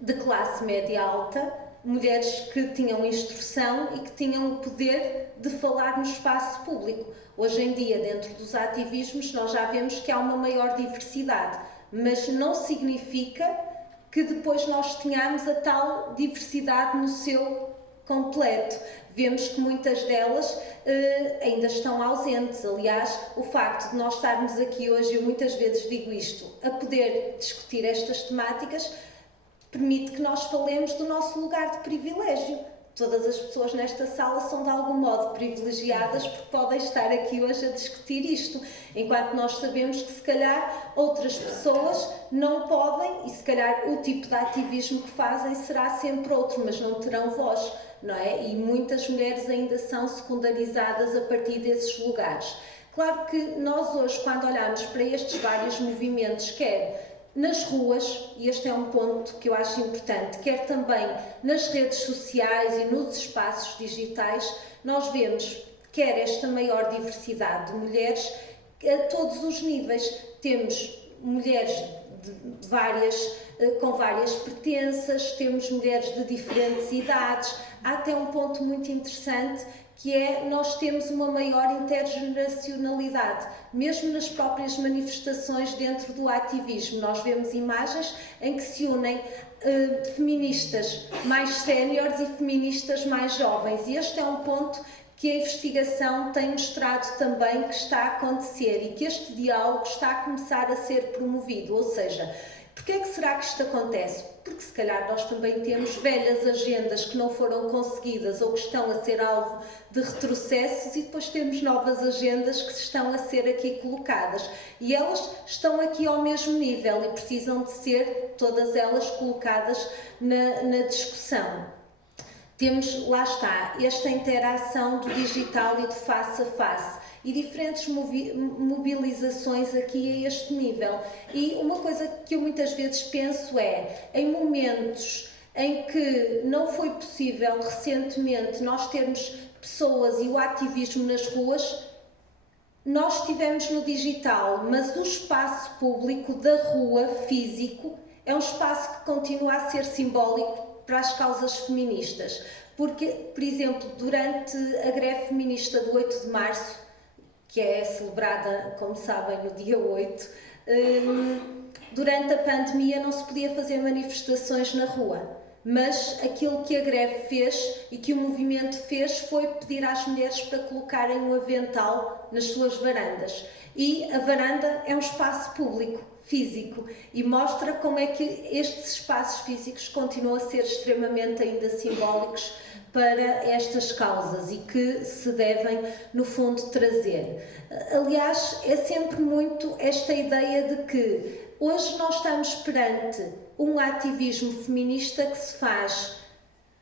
de classe média alta, mulheres que tinham instrução e que tinham o poder de falar no espaço público. Hoje em dia, dentro dos ativismos, nós já vemos que há uma maior diversidade, mas não significa que depois nós tenhamos a tal diversidade no seu completo. Vemos que muitas delas ainda estão ausentes. Aliás, o facto de nós estarmos aqui hoje, eu muitas vezes digo isto, a poder discutir estas temáticas, permite que nós falemos do nosso lugar de privilégio. Todas as pessoas nesta sala são de algum modo privilegiadas porque podem estar aqui hoje a discutir isto, enquanto nós sabemos que se calhar outras pessoas não podem e se calhar o tipo de ativismo que fazem será sempre outro, mas não terão voz, não é? E muitas mulheres ainda são secundarizadas a partir desses lugares. Claro que nós hoje, quando olhamos para estes vários movimentos, quer nas ruas, e este é um ponto que eu acho importante, quer também nas redes sociais e nos espaços digitais, nós vemos quer esta maior diversidade de mulheres a todos os níveis. Temos mulheres com várias pertenças, temos mulheres de diferentes idades. Há até um ponto muito interessante, que é nós temos uma maior intergeneracionalidade, mesmo nas próprias manifestações dentro do ativismo. Nós vemos imagens em que se unem feministas mais séniores e feministas mais jovens, e este é um ponto que a investigação tem mostrado também que está a acontecer e que este diálogo está a começar a ser promovido, ou seja, porquê é que será que isto acontece? Porque se calhar nós também temos velhas agendas que não foram conseguidas ou que estão a ser alvo de retrocessos e depois temos novas agendas que estão a ser aqui colocadas e elas estão aqui ao mesmo nível e precisam de ser todas elas colocadas na discussão. temos, lá está, esta interação do digital e do face a face e diferentes mobilizações aqui a este nível. E uma coisa que eu muitas vezes penso é, em momentos em que não foi possível recentemente nós termos pessoas e o ativismo nas ruas, nós estivemos no digital, mas o espaço público da rua, físico, é um espaço que continua a ser simbólico para as causas feministas. Porque, por exemplo, durante a greve feminista do 8 de março, que é celebrada, como sabem, no dia 8, durante a pandemia não se podia fazer manifestações na rua. Mas aquilo que a greve fez e que o movimento fez foi pedir às mulheres para colocarem um avental nas suas varandas. E a varanda é um espaço público, físico, e mostra como é que estes espaços físicos continuam a ser extremamente ainda simbólicos para estas causas e que se devem, no fundo, trazer. Aliás, é sempre muito esta ideia de que hoje nós estamos perante um ativismo feminista que se faz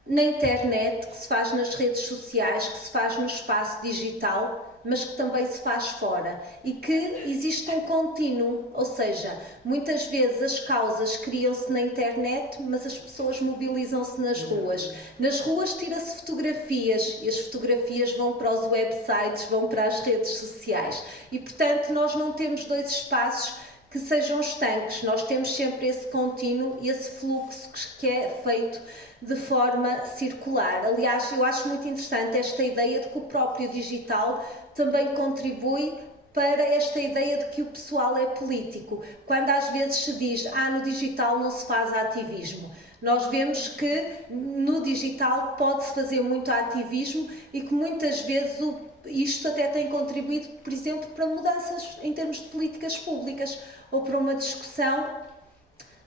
na internet, que se faz nas redes sociais, que se faz no espaço digital, mas que também se faz fora e que existe um contínuo, ou seja, muitas vezes as causas criam-se na internet, mas as pessoas mobilizam-se nas ruas. Nas ruas tira-se fotografias e as fotografias vão para os websites, vão para as redes sociais e, portanto, nós não temos dois espaços que sejam estanques, nós temos sempre esse contínuo e esse fluxo que é feito de forma circular. Aliás, eu acho muito interessante esta ideia de que o próprio digital também contribui para esta ideia de que o pessoal é político. Quando às vezes se diz, no digital não se faz ativismo. Nós vemos que no digital pode-se fazer muito ativismo e que muitas vezes isto até tem contribuído, por exemplo, para mudanças em termos de políticas públicas ou para uma discussão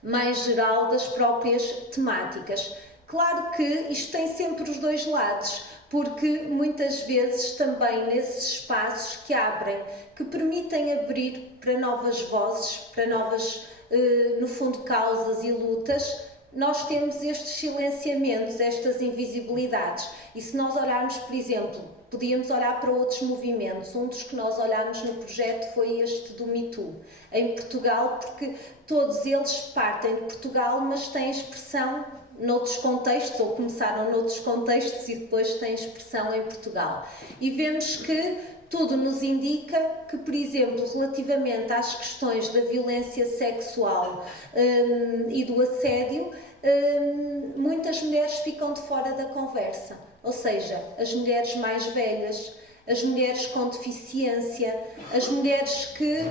mais geral das próprias temáticas. Claro que isto tem sempre os dois lados, porque muitas vezes também nesses espaços que abrem, que permitem abrir para novas vozes, para novas, no fundo, causas e lutas, nós temos estes silenciamentos, estas invisibilidades. E se nós olharmos, por exemplo, podíamos olhar para outros movimentos. Um dos que nós olhámos no projeto foi este do Me Too, em Portugal, porque todos eles partem de Portugal, mas têm expressão noutros contextos, ou começaram noutros contextos e depois têm expressão em Portugal. E vemos que tudo nos indica que, por exemplo, relativamente às questões da violência sexual e do assédio, muitas mulheres ficam de fora da conversa. Ou seja, as mulheres mais velhas, as mulheres com deficiência, as mulheres que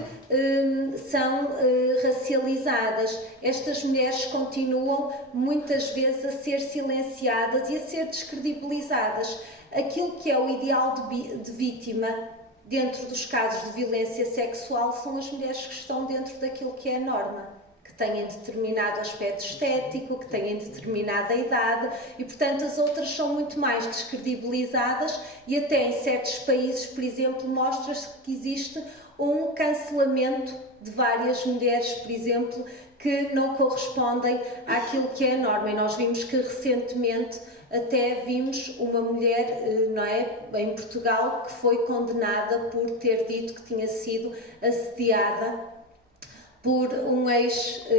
são racializadas. Estas mulheres continuam muitas vezes a ser silenciadas e a ser descredibilizadas. Aquilo que é o ideal de vítima dentro dos casos de violência sexual são as mulheres que estão dentro daquilo que é a norma, que têm determinado aspecto estético, que têm determinada idade e, portanto, as outras são muito mais descredibilizadas e até em certos países, por exemplo, mostra-se que existe um cancelamento de várias mulheres, por exemplo, que não correspondem àquilo que é a norma. E nós vimos que recentemente até vimos uma mulher, não é, em Portugal, que foi condenada por ter dito que tinha sido assediada por um ex-chefe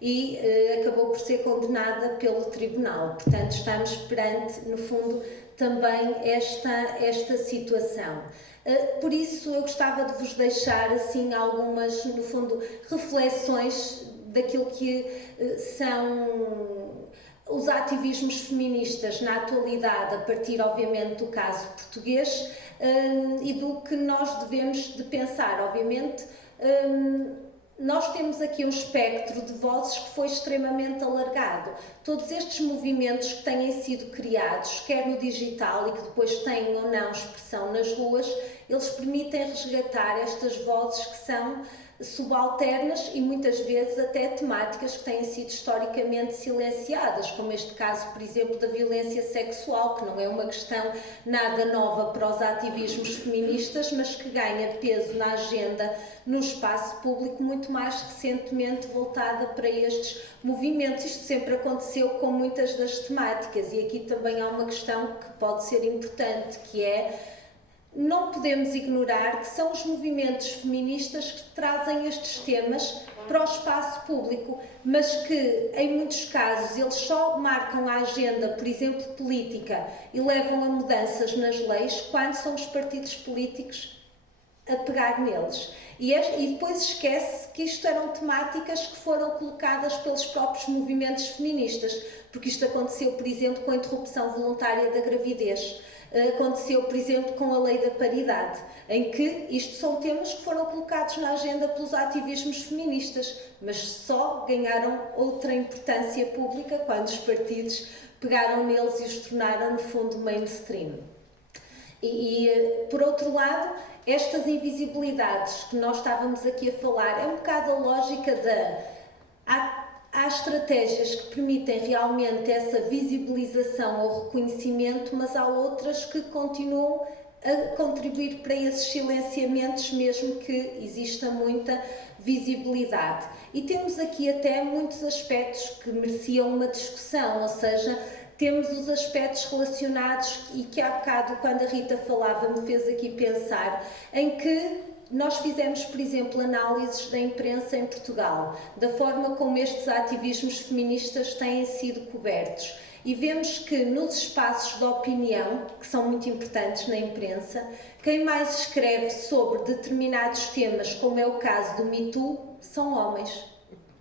e acabou por ser condenada pelo tribunal. Portanto, estamos perante, no fundo, também esta situação. Por isso, eu gostava de vos deixar, assim, algumas, no fundo, reflexões daquilo que são os ativismos feministas na atualidade, a partir, obviamente, do caso português e do que nós devemos de pensar. Obviamente, nós temos aqui um espectro de vozes que foi extremamente alargado. Todos estes movimentos que têm sido criados, quer no digital e que depois têm ou não expressão nas ruas, eles permitem resgatar estas vozes que são subalternas e muitas vezes até temáticas que têm sido historicamente silenciadas, como este caso, por exemplo, da violência sexual, que não é uma questão nada nova para os ativismos feministas, mas que ganha peso na agenda, no espaço público, muito mais recentemente voltada para estes movimentos. Isto sempre aconteceu com muitas das temáticas, e aqui também há uma questão que pode ser importante, que é: não podemos ignorar que são os movimentos feministas que trazem estes temas para o espaço público, mas que, em muitos casos, eles só marcam a agenda, por exemplo, política, e levam a mudanças nas leis quando são os partidos políticos a pegar neles. E depois esquece que isto eram temáticas que foram colocadas pelos próprios movimentos feministas, porque isto aconteceu, por exemplo, com a interrupção voluntária da gravidez. Aconteceu, por exemplo, com a lei da paridade, em que isto são temas que foram colocados na agenda pelos ativismos feministas, mas só ganharam outra importância pública quando os partidos pegaram neles e os tornaram, no fundo, mainstream. Por outro lado, estas invisibilidades que nós estávamos aqui a falar, é um bocado a lógica há estratégias que permitem realmente essa visibilização ou reconhecimento, mas há outras que continuam a contribuir para esses silenciamentos, mesmo que exista muita visibilidade. E temos aqui até muitos aspectos que mereciam uma discussão, ou seja, temos os aspectos relacionados, e que há bocado, quando a Rita falava, me fez aqui pensar, em que nós fizemos, por exemplo, análises da imprensa em Portugal, da forma como estes ativismos feministas têm sido cobertos. E vemos que nos espaços de opinião, que são muito importantes na imprensa, quem mais escreve sobre determinados temas, como é o caso do Me Too, são homens,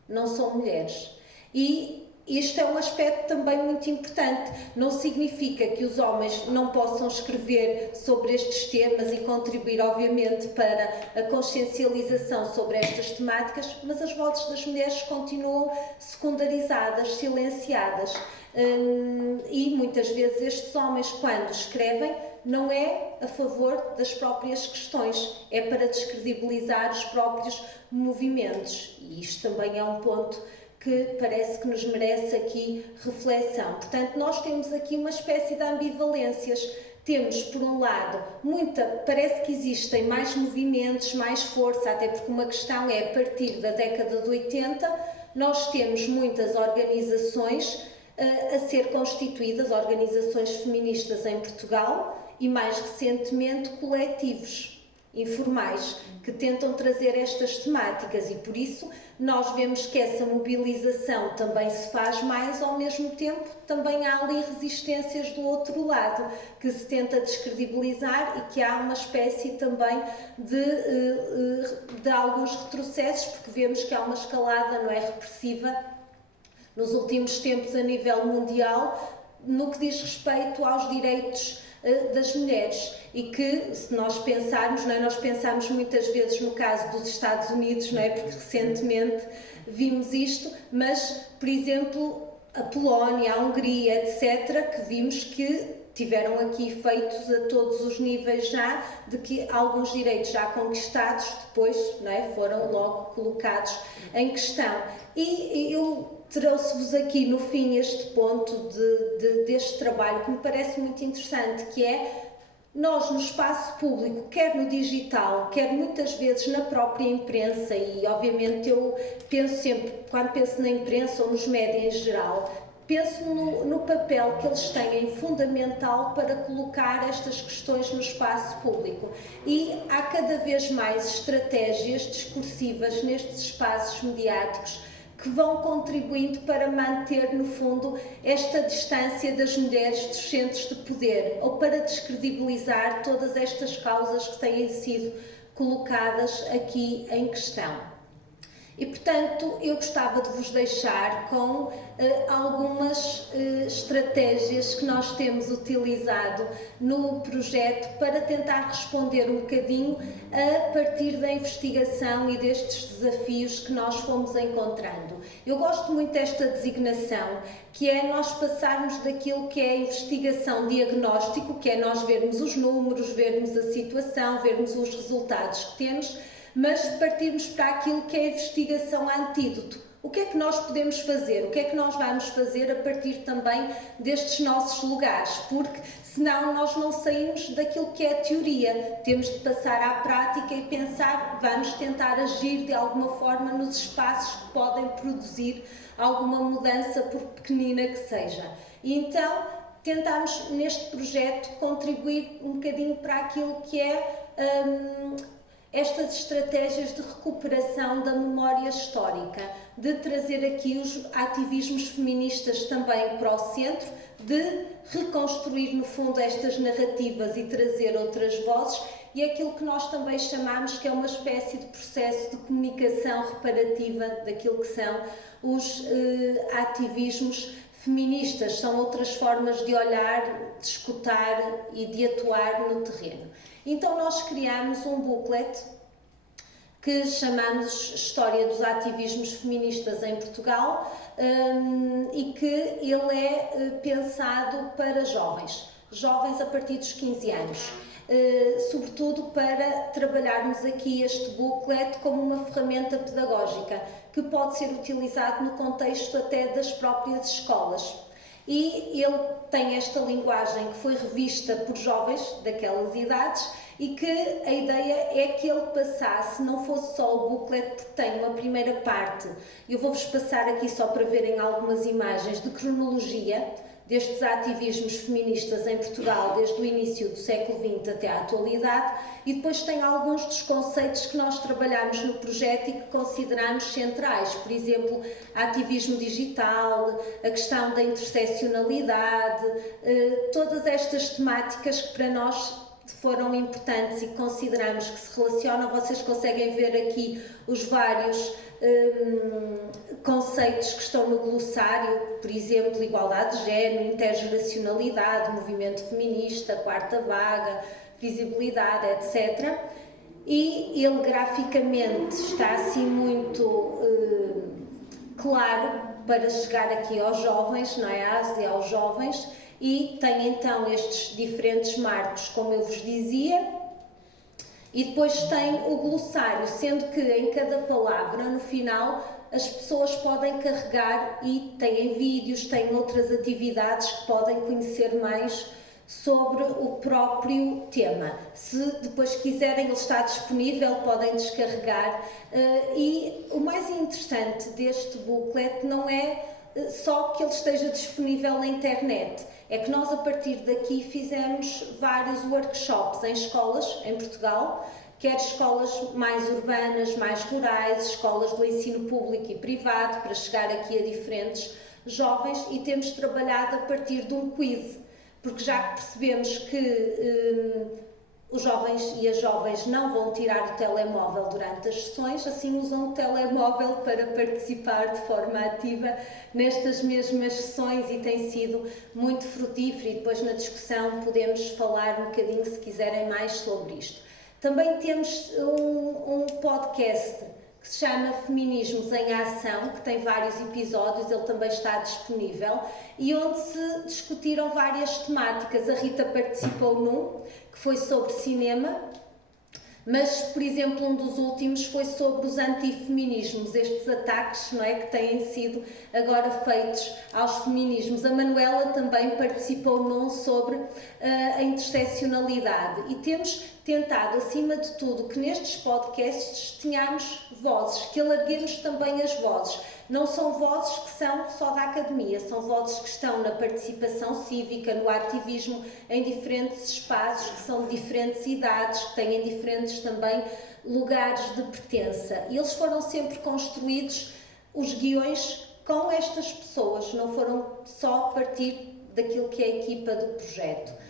não são mulheres. E isto é um aspecto também muito importante. Não significa que os homens não possam escrever sobre estes temas e contribuir, obviamente, para a consciencialização sobre estas temáticas, mas as vozes das mulheres continuam secundarizadas, silenciadas. E muitas vezes estes homens, quando escrevem, não é a favor das próprias questões, é para descredibilizar os próprios movimentos. E isto também é um ponto que parece que nos merece aqui reflexão. Portanto, nós temos aqui uma espécie de ambivalências. Temos, por um lado, parece que existem mais movimentos, mais força, até porque uma questão é, a partir da década de 80, nós temos muitas organizações a ser constituídas, organizações feministas em Portugal, e mais recentemente coletivos informais que tentam trazer estas temáticas, e por isso nós vemos que essa mobilização também se faz mais, ao mesmo tempo também há ali resistências do outro lado, que se tenta descredibilizar, e que há uma espécie também de alguns retrocessos, porque vemos que há uma escalada, não é, repressiva nos últimos tempos a nível mundial, no que diz respeito aos direitos das mulheres, e que, se nós pensarmos, não é, nós pensamos muitas vezes no caso dos Estados Unidos, não é, porque recentemente vimos isto, mas, por exemplo, a Polónia, a Hungria, etc., que vimos que tiveram aqui efeitos a todos os níveis já, de que alguns direitos já conquistados depois, não é, foram logo colocados em questão. E eu trouxe-vos aqui no fim este ponto deste trabalho que me parece muito interessante, que é nós no espaço público, quer no digital, quer muitas vezes na própria imprensa, e obviamente eu penso sempre, quando penso na imprensa ou nos médias em geral, penso no papel que eles têm fundamental para colocar estas questões no espaço público, e há cada vez mais estratégias discursivas nestes espaços mediáticos que vão contribuindo para manter, no fundo, esta distância das mulheres dos centros de poder, ou para descredibilizar todas estas causas que têm sido colocadas aqui em questão. E, portanto, eu gostava de vos deixar com algumas estratégias que nós temos utilizado no projeto para tentar responder um bocadinho a partir da investigação e destes desafios que nós fomos encontrando. Eu gosto muito desta designação, que é nós passarmos daquilo que é a investigação diagnóstico, que é nós vermos os números, vermos a situação, vermos os resultados que temos, mas partirmos para aquilo que é a investigação antídoto. O que é que nós podemos fazer? O que é que nós vamos fazer a partir também destes nossos lugares? Porque senão nós não saímos daquilo que é a teoria. Temos de passar à prática e pensar, vamos tentar agir de alguma forma nos espaços que podem produzir alguma mudança, por pequenina que seja. E então tentamos neste projeto contribuir um bocadinho para aquilo que é estas estratégias de recuperação da memória histórica, de trazer aqui os ativismos feministas também para o centro, de reconstruir no fundo estas narrativas e trazer outras vozes, e aquilo que nós também chamamos que é uma espécie de processo de comunicação reparativa daquilo que são os ativismos feministas. São outras formas de olhar, de escutar e de atuar no terreno. Então nós criamos um booklet que chamamos História dos Ativismos Feministas em Portugal, e que ele é pensado para jovens a partir dos 15 anos, sobretudo para trabalharmos aqui este booklet como uma ferramenta pedagógica que pode ser utilizado no contexto até das próprias escolas. E ele tem esta linguagem que foi revista por jovens daquelas idades e que a ideia é que ele passasse, não fosse só o booklet, porque tem uma primeira parte, eu vou-vos passar aqui só para verem algumas imagens de cronologia destes ativismos feministas em Portugal desde o início do século XX até à atualidade, e depois tem alguns dos conceitos que nós trabalhamos no projeto e que consideramos centrais, por exemplo, ativismo digital, a questão da interseccionalidade, todas estas temáticas que para nós foram importantes e que consideramos que se relacionam. Vocês conseguem ver aqui os vários conceitos que estão no glossário, por exemplo, igualdade de género, intergeracionalidade, movimento feminista, quarta vaga, visibilidade, etc. E ele graficamente está assim muito claro para chegar aqui aos jovens, não é? Aos jovens, e tem então estes diferentes marcos, como eu vos dizia. E depois tem o glossário, sendo que em cada palavra, no final, as pessoas podem carregar e têm vídeos, têm outras atividades que podem conhecer mais sobre o próprio tema. Se depois quiserem, ele está disponível, podem descarregar. E o mais interessante deste booklet não é só que ele esteja disponível na internet, é que nós a partir daqui fizemos vários workshops em escolas em Portugal, quer escolas mais urbanas, mais rurais, escolas do ensino público e privado, para chegar aqui a diferentes jovens, e temos trabalhado a partir de um quiz, porque já que percebemos que os jovens e as jovens não vão tirar o telemóvel durante as sessões, assim usam o telemóvel para participar de forma ativa nestas mesmas sessões, e tem sido muito frutífero, e depois na discussão podemos falar um bocadinho, se quiserem, mais sobre isto. Também temos um podcast que se chama Feminismos em Ação, que tem vários episódios, ele também está disponível, e onde se discutiram várias temáticas. A Rita participou num, que foi sobre cinema, mas, por exemplo, um dos últimos foi sobre os antifeminismos, estes ataques, não é, que têm sido agora feitos aos feminismos. A Manuela também participou num sobre a interseccionalidade, e temos tentado, acima de tudo, que nestes podcasts tenhamos vozes, que alarguemos também as vozes. Não são vozes que são só da academia, são vozes que estão na participação cívica, no ativismo em diferentes espaços, que são de diferentes idades, que têm diferentes também lugares de pertença. E eles foram sempre construídos, os guiões, com estas pessoas, não foram só a partir daquilo que é a equipa do projeto.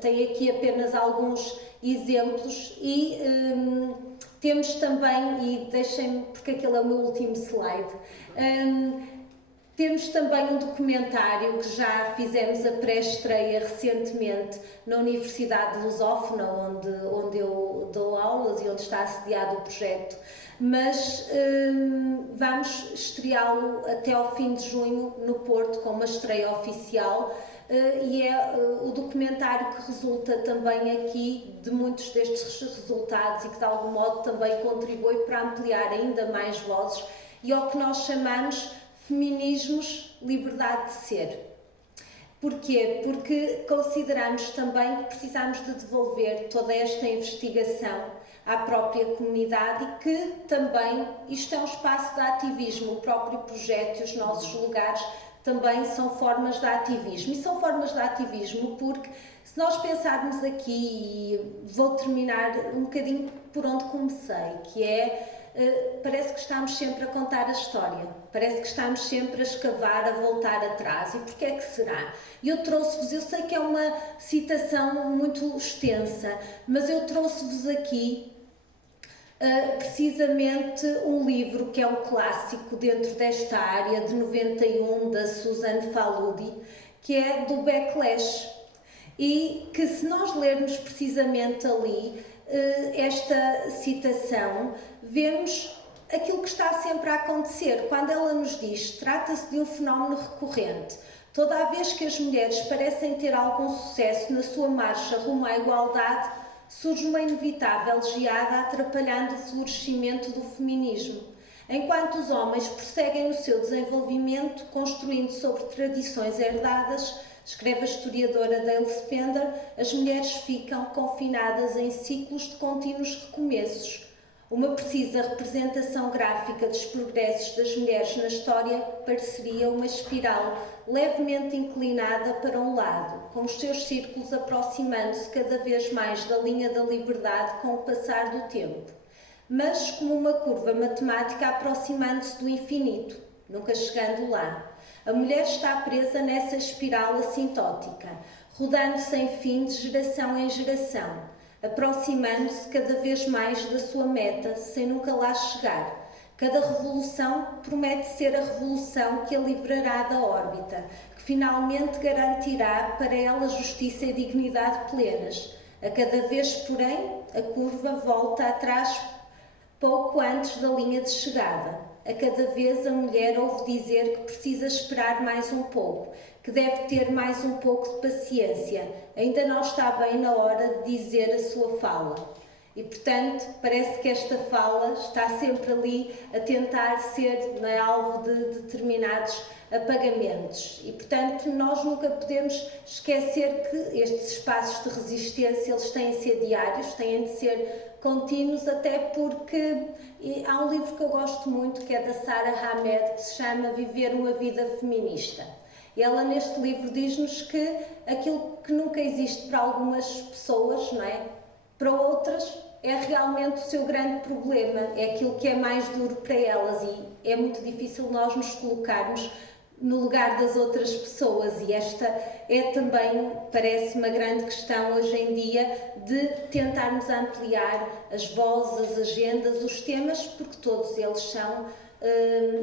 Tenho aqui apenas alguns exemplos e temos também, e deixem-me, porque aquele é o meu último slide, temos também um documentário que já fizemos a pré-estreia recentemente na Universidade Lusófona, onde eu dou aulas e onde está assediado o projeto, mas vamos estreá-lo até ao fim de junho no Porto, com uma estreia oficial, e é o documentário que resulta também aqui de muitos destes resultados e que de algum modo também contribui para ampliar ainda mais vozes e ao que nós chamamos feminismos, liberdade de ser. Porquê? Porque consideramos também que precisamos de devolver toda esta investigação à própria comunidade e que também isto é um espaço de ativismo, o próprio projeto e os nossos lugares também são formas de ativismo. E são formas de ativismo porque, se nós pensarmos aqui, e vou terminar um bocadinho por onde comecei, que é, parece que estamos sempre a contar a história, parece que estamos sempre a escavar, a voltar atrás. E porquê é que será? Eu trouxe-vos, eu sei que é uma citação muito extensa, mas eu trouxe-vos aqui precisamente um livro que é um clássico dentro desta área, de 91, da Suzanne Faludi, que é do Backlash, e que, se nós lermos precisamente ali esta citação, vemos aquilo que está sempre a acontecer. Quando ela nos diz, trata-se de um fenómeno recorrente. Toda a vez que as mulheres parecem ter algum sucesso na sua marcha rumo à igualdade, surge uma inevitável geada atrapalhando o florescimento do feminismo. Enquanto os homens prosseguem no seu desenvolvimento, construindo sobre tradições herdadas, escreve a historiadora Dale Spender, as mulheres ficam confinadas em ciclos de contínuos recomeços. Uma precisa representação gráfica dos progressos das mulheres na história pareceria uma espiral levemente inclinada para um lado, com os seus círculos aproximando-se cada vez mais da linha da liberdade com o passar do tempo, mas como uma curva matemática aproximando-se do infinito, nunca chegando lá. A mulher está presa nessa espiral assintótica, rodando sem fim de geração em geração, aproximando-se cada vez mais da sua meta, sem nunca lá chegar. Cada revolução promete ser a revolução que a livrará da órbita, que finalmente garantirá para ela justiça e dignidade plenas. A cada vez, porém, a curva volta atrás pouco antes da linha de chegada. A cada vez a mulher ouve dizer que precisa esperar mais um pouco, que deve ter mais um pouco de paciência. Ainda não está bem na hora de dizer a sua fala. E, portanto, parece que esta fala está sempre ali a tentar ser, não é, alvo de determinados apagamentos. E, portanto, nós nunca podemos esquecer que estes espaços de resistência, eles têm de ser diários, têm de ser contínuos, até porque há um livro que eu gosto muito, que é da Sara Ahmed, que se chama Viver uma Vida Feminista. Ela, neste livro, diz-nos que aquilo que nunca existe para algumas pessoas, não é? Para outras, é realmente o seu grande problema, é aquilo que é mais duro para elas, e é muito difícil nós nos colocarmos no lugar das outras pessoas, e esta é também, parece, uma grande questão hoje em dia, de tentarmos ampliar as vozes, as agendas, os temas, porque todos eles são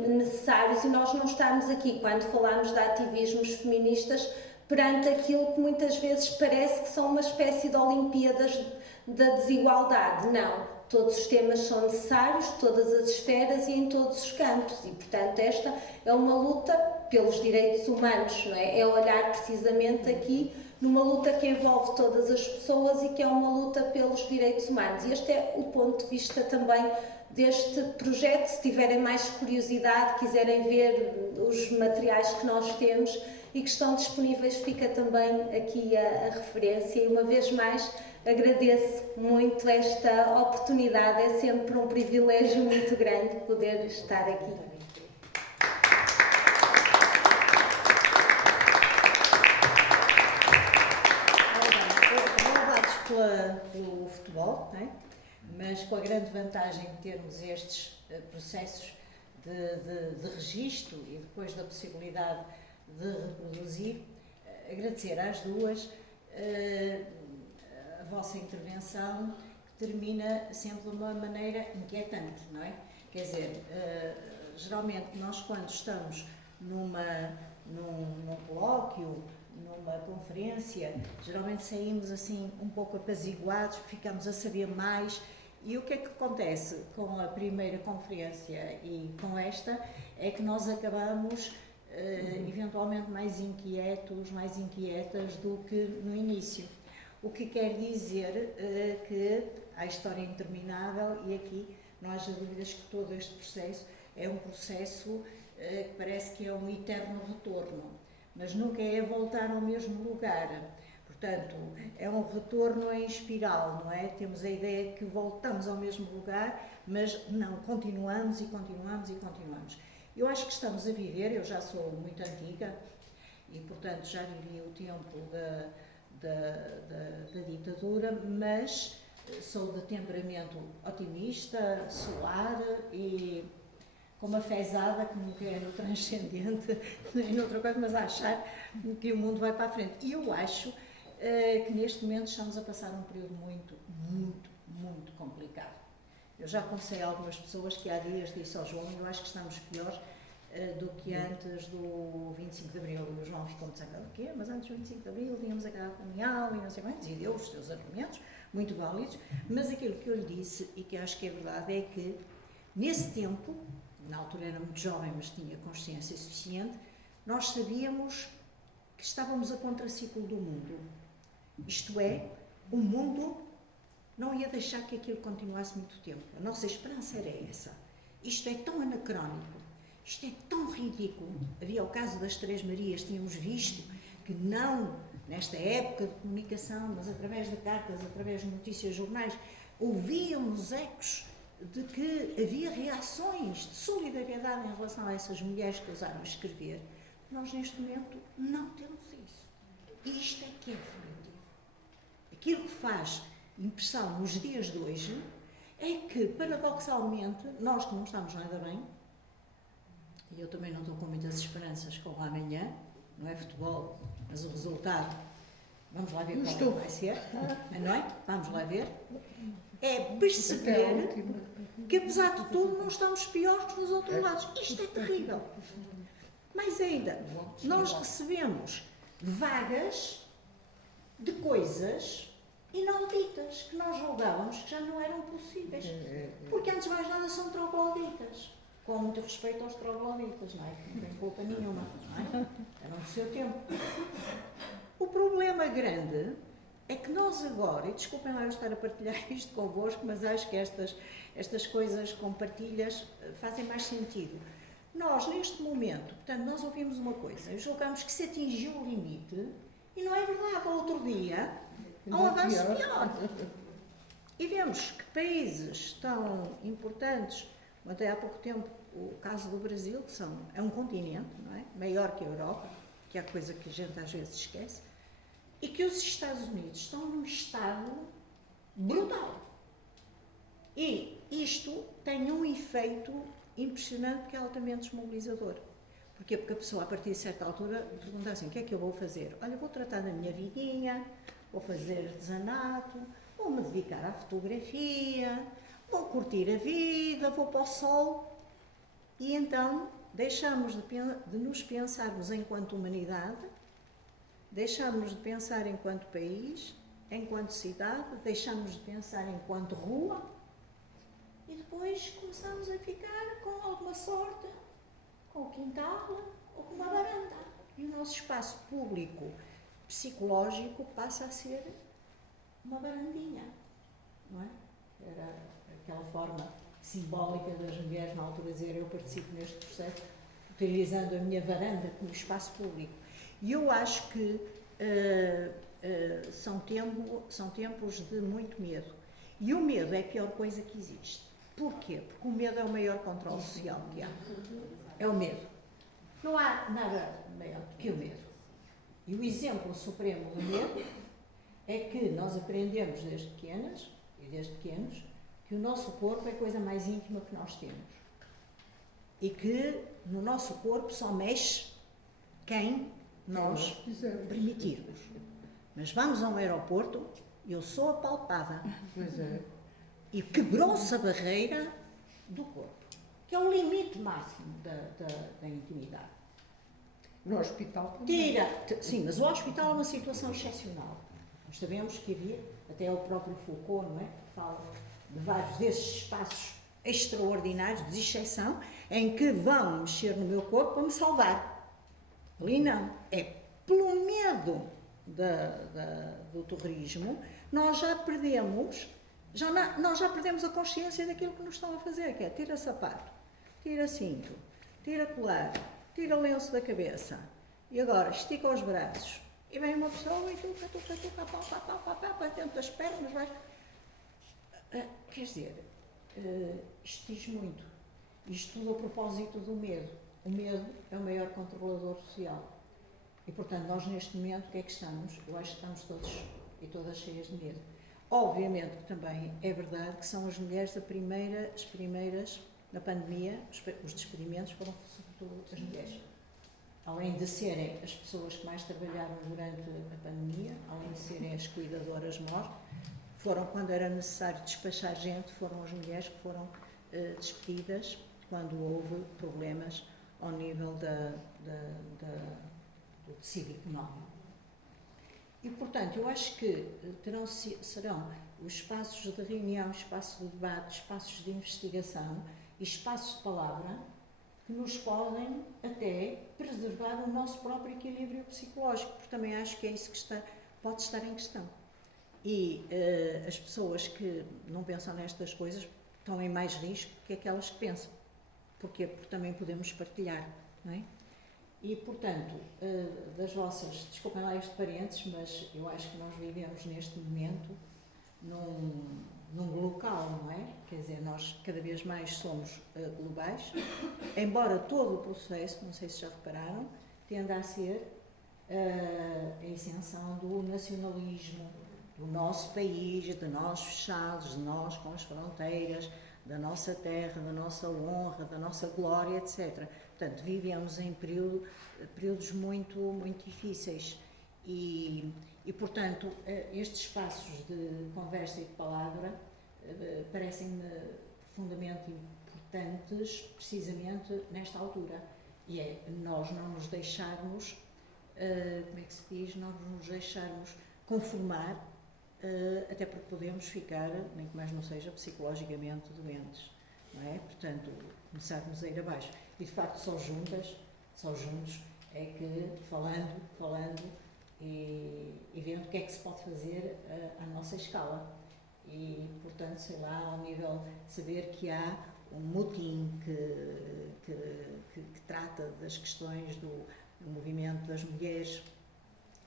necessários, e nós não estamos aqui, quando falamos de ativismos feministas, perante aquilo que muitas vezes parece que são uma espécie de Olimpíadas da desigualdade. Não, todos os temas são necessários, todas as esferas e em todos os campos, e portanto esta é uma luta pelos direitos humanos, não é? É olhar precisamente aqui numa luta que envolve todas as pessoas e que é uma luta pelos direitos humanos. E este é o ponto de vista também deste projeto. Se tiverem mais curiosidade, quiserem ver os materiais que nós temos e que estão disponíveis, fica também aqui a referência. E uma vez mais agradeço muito esta oportunidade, é sempre um privilégio muito grande poder estar aqui. Pelo futebol, não é? Mas com a grande vantagem de termos estes processos de registro e depois da possibilidade de reproduzir, agradecer às duas a vossa intervenção, que termina sempre de uma maneira inquietante, não é? Quer dizer, geralmente nós, quando estamos num colóquio, numa conferência, geralmente saímos assim um pouco apaziguados, ficamos a saber mais. E o que é que acontece com a primeira conferência e com esta? É que nós acabamos eventualmente mais inquietos, mais inquietas do que no início. O que quer dizer que há história interminável e aqui não haja dúvidas que todo este processo é um processo que parece que é um eterno retorno, mas nunca é voltar ao mesmo lugar. Portanto, é um retorno em espiral, não é? Temos a ideia que voltamos ao mesmo lugar, mas não, continuamos e continuamos e continuamos. Eu acho que estamos a viver, eu já sou muito antiga e, portanto, já vivi o tempo da ditadura, mas sou de temperamento otimista, solar e com uma fezada que nunca é no transcendente nem noutra coisa, mas a achar que o mundo vai para a frente. E eu acho que neste momento estamos a passar um período muito, muito, muito complicado. Eu já conheci algumas pessoas que há dias disse ao João, eu acho que estamos piores do que antes do 25 de Abril. E o João ficou muito zangado, o quê? Mas antes do 25 de Abril tínhamos a guerra colonial e não sei quantos, e deu os seus argumentos, muito válidos, mas aquilo que eu lhe disse, e que acho que é verdade, é que nesse tempo, na altura era muito jovem, mas tinha consciência suficiente, nós sabíamos que estávamos a contraciclo do mundo. Isto é, o mundo não ia deixar que aquilo continuasse muito tempo. A nossa esperança era essa. Isto é tão anacrónico, isto é tão ridículo. Havia o caso das Três Marias, tínhamos visto que não, nesta época de comunicação, mas através de cartas, através de notícias, jornais, ouvíamos ecos de que havia reações de solidariedade em relação a essas mulheres que ousaram escrever. Nós, neste momento, não temos isso. E isto é que é definitivo. Aquilo que faz impressão nos dias de hoje é que, paradoxalmente, nós que não estamos nada bem, e eu também não estou com muitas esperanças com o amanhã, não é futebol, mas o resultado, vamos lá ver qual é que vai ser, não é? Vamos lá ver. É perceber que, apesar de tudo, não estamos piores que nos outros lados. Isto é terrível. Mais ainda, nós recebemos vagas de coisas inauditas que nós julgávamos que já não eram possíveis. Porque, antes de mais nada, são trogloditas. Com muito respeito aos trogloditas, não é? Não tem culpa nenhuma, não é? Eram do seu tempo. O problema grande é que nós agora, e desculpem lá eu estar a partilhar isto convosco, mas acho que estas coisas com partilhas fazem mais sentido. Nós, neste momento, portanto, nós ouvimos uma coisa e julgamos que se atingiu o limite, e não é verdade. Outro dia, há um avanço pior. E vemos que países tão importantes, até há pouco tempo, o caso do Brasil, que é um continente, não é? Maior que a Europa, que é a coisa que a gente às vezes esquece, e que os Estados Unidos estão num estado brutal. E isto tem um efeito impressionante que é altamente desmobilizador. Porquê? Porque a pessoa, a partir de certa altura, pergunta assim, o que é que eu vou fazer? Olha, vou tratar da minha vidinha, vou fazer artesanato, vou me dedicar à fotografia, vou curtir a vida, vou para o sol. E então deixamos de nos pensarmos enquanto humanidade, deixamos de pensar enquanto país, enquanto cidade, deixamos de pensar enquanto rua e depois começamos a ficar com alguma sorte, com o quintal ou com uma varanda. E o nosso espaço público psicológico passa a ser uma varandinha, não é? Era aquela forma simbólica das mulheres na altura dizer eu participo neste processo utilizando a minha varanda como espaço público. E eu acho que são tempos de muito medo. E o medo é a pior coisa que existe. Porquê? Porque o medo é o maior controle social que há. É o medo. Não há nada maior do que o medo. E o exemplo supremo do medo é que nós aprendemos desde pequenas e desde pequenos que o nosso corpo é a coisa mais íntima que nós temos. E que no nosso corpo só mexe quem nós permitirmos. Mas vamos a um aeroporto, eu sou apalpada. Pois é. E quebrou-se a barreira do corpo, que é o limite máximo da intimidade. No hospital também. Sim, mas o hospital é uma situação excepcional. Nós sabemos que havia, até o próprio Foucault, não é? Que fala de vários desses espaços extraordinários, de exceção, em que vão mexer no meu corpo para me salvar. Ali não. É pelo medo do terrorismo, nós já perdemos a consciência daquilo que nos estão a fazer, que é tira sapato, tira cinto, tira colar, tira lenço da cabeça e agora estica os braços e vem uma pessoa e tuca, pá, dentro das pernas, vai. Quer dizer, isto diz muito. Isto tudo a propósito do medo. O medo é o maior controlador social. E, portanto, nós neste momento, o que é que estamos? Eu acho que estamos todos e todas cheias de medo. Obviamente que também é verdade que são as mulheres as primeiras, na pandemia, os despedimentos foram sobretudo as mulheres. Além de serem as pessoas que mais trabalharam durante a pandemia, além de serem as cuidadoras mor, foram, quando era necessário despachar gente, foram as mulheres que foram despedidas quando houve problemas ao nível do tecido económico. E, portanto, eu acho que serão os espaços de reunião, espaços de debate, espaços de investigação e espaços de palavra que nos podem até preservar o nosso próprio equilíbrio psicológico, porque também acho que é isso que pode estar em questão. E as pessoas que não pensam nestas coisas estão em mais risco que aquelas que pensam. Porquê? Porque também podemos partilhar, não é? E, portanto, desculpem lá este parênteses, mas eu acho que nós vivemos neste momento num local, não é? Quer dizer, nós cada vez mais somos globais, embora todo o processo, não sei se já repararam, tenda a ser a ascensão do nacionalismo, do nosso país, de nós fechados, de nós com as fronteiras, da nossa terra, da nossa honra, da nossa glória, etc. Portanto, vivemos em períodos muito, muito difíceis e, portanto, estes espaços de conversa e de palavra parecem-me profundamente importantes precisamente nesta altura. E é nós não nos deixarmos, como é que se diz, não nos deixarmos conformar, até porque podemos ficar, nem que mais não seja, psicologicamente doentes, não é? Portanto, começarmos a ir abaixo. E, de facto, só juntos é que, falando e vendo o que é que se pode fazer à nossa escala. E, portanto, sei lá, ao nível de saber que há um mutim que trata das questões do movimento das mulheres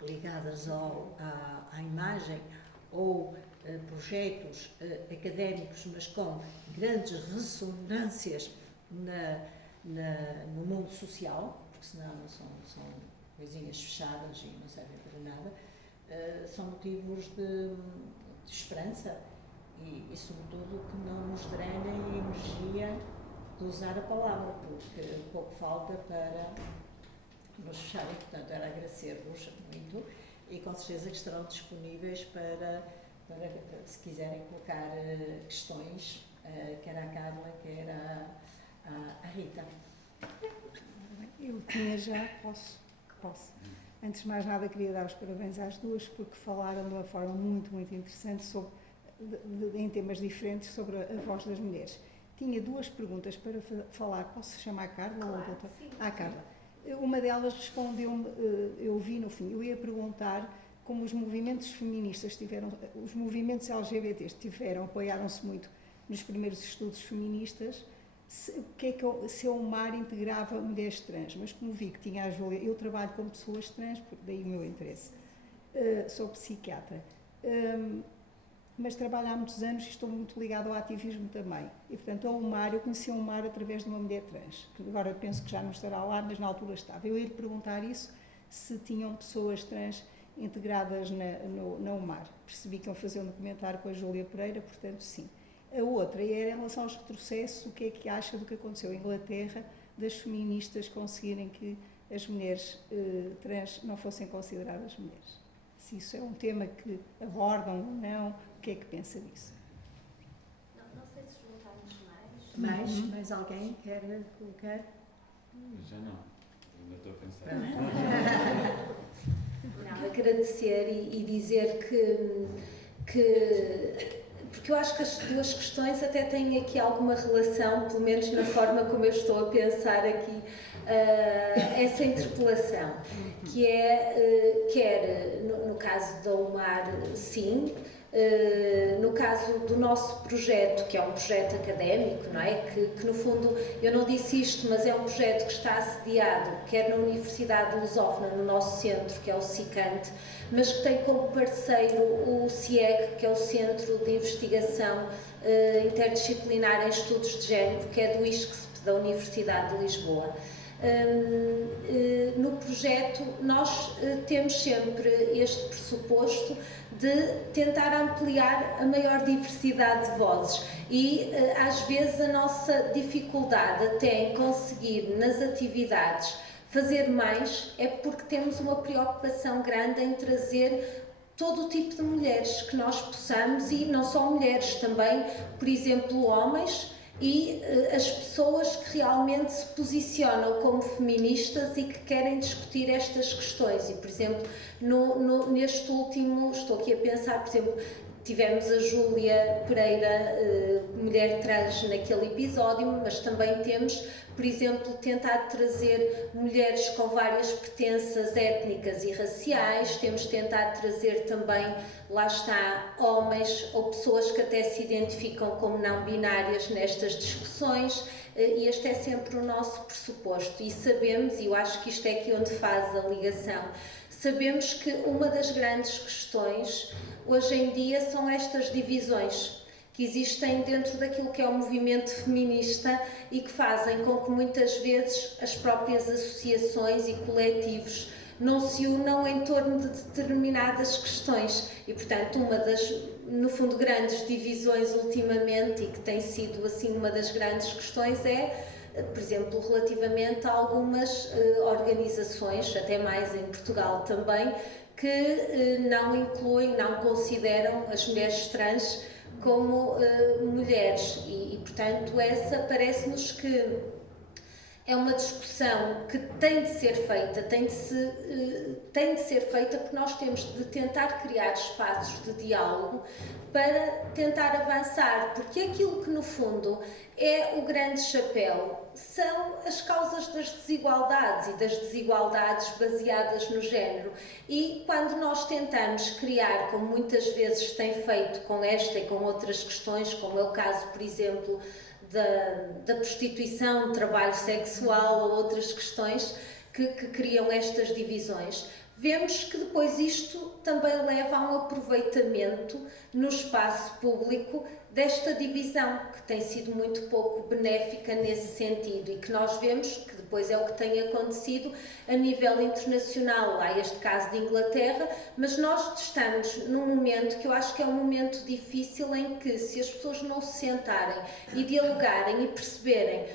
ligadas à imagem, ou projetos académicos, mas com grandes ressonâncias no mundo social, porque senão são coisinhas fechadas e não servem para nada, são motivos de esperança e sobretudo que não nos drenem a energia de usar a palavra, porque pouco falta para nos fecharem. Portanto, era agradecer-vos muito e com certeza que estarão disponíveis para se quiserem colocar questões, quer à Carla, quer à Rita. Eu tinha já, posso. Antes de mais nada, queria dar os parabéns às duas, porque falaram de uma forma muito, muito interessante em temas diferentes sobre a voz das mulheres. Tinha duas perguntas para falar. Posso chamar a Carla? Claro, ou a doutora? sim. Carla. Uma delas respondeu-me, eu vi no fim, eu ia perguntar como os movimentos feministas os movimentos LGBTs apoiaram-se muito nos primeiros estudos feministas, se a UMAR integrava mulheres trans, mas como vi que tinha a Júlia, eu trabalho com pessoas trans, daí o meu interesse, sou psiquiatra, mas trabalho há muitos anos e estou muito ligada ao ativismo também, e portanto a UMAR, eu conheci a UMAR através de uma mulher trans, que agora penso que já não estará lá, mas na altura estava. Eu ia lhe perguntar isso, se tinham pessoas trans integradas na UMAR. Percebi que iam fazer um documentário com a Júlia Pereira, portanto sim. A outra era em relação aos retrocessos, o que é que acha do que aconteceu em Inglaterra, das feministas conseguirem que as mulheres trans não fossem consideradas mulheres. Se isso é um tema que abordam ou não, o que é que pensa disso? Não sei se juntarmos mais. Mais alguém quer colocar? Já não, ainda estou a pensar. Não, agradecer e dizer porque eu acho que as duas questões até têm aqui alguma relação, pelo menos na forma como eu estou a pensar aqui essa interpelação, que é, quer no caso da UMAR, sim, no caso do nosso projeto, que é um projeto académico, não é? Que no fundo, eu não disse isto, mas é um projeto que está assediado, quer na Universidade Lusófona, no nosso centro, que é o CICANT, mas que tem como parceiro o CIEG, que é o Centro de Investigação Interdisciplinar em Estudos de Género, que é do ISCSP, da Universidade de Lisboa. No projeto nós temos sempre este pressuposto de tentar ampliar a maior diversidade de vozes e às vezes a nossa dificuldade até em conseguir nas atividades fazer mais é porque temos uma preocupação grande em trazer todo o tipo de mulheres que nós possamos, e não só mulheres, também, por exemplo, homens e as pessoas que realmente se posicionam como feministas e que querem discutir estas questões. E, por exemplo, neste último, estou aqui a pensar, por exemplo, tivemos a Júlia Pereira, mulher trans, naquele episódio, mas também temos, por exemplo, tentado trazer mulheres com várias pertenças étnicas e raciais, temos tentado trazer também, lá está, homens ou pessoas que até se identificam como não binárias nestas discussões, e este é sempre o nosso pressuposto. E sabemos, e eu acho que isto é aqui onde faz a ligação, sabemos que uma das grandes questões hoje em dia são estas divisões que existem dentro daquilo que é o movimento feminista e que fazem com que muitas vezes as próprias associações e coletivos não se unam em torno de determinadas questões. E, portanto, uma das, no fundo, grandes divisões ultimamente, e que tem sido assim uma das grandes questões, é, por exemplo, relativamente a algumas organizações, até mais em Portugal também, que não incluem, não consideram as mulheres trans como mulheres e, portanto, essa parece-nos que é uma discussão que tem de ser feita, tem de ser feita porque nós temos de tentar criar espaços de diálogo para tentar avançar, porque aquilo que no fundo é o grande chapéu são as causas das desigualdades e das desigualdades baseadas no género. E quando nós tentamos criar, como muitas vezes tem feito com esta e com outras questões, como é o caso, por exemplo, da prostituição, do trabalho sexual ou outras questões que criam estas divisões, vemos que depois isto também leva a um aproveitamento no espaço público desta divisão, que tem sido muito pouco benéfica nesse sentido e que nós vemos que depois é o que tem acontecido a nível internacional. Há este caso de Inglaterra, mas nós estamos num momento que eu acho que é um momento difícil em que, se as pessoas não se sentarem e dialogarem e perceberem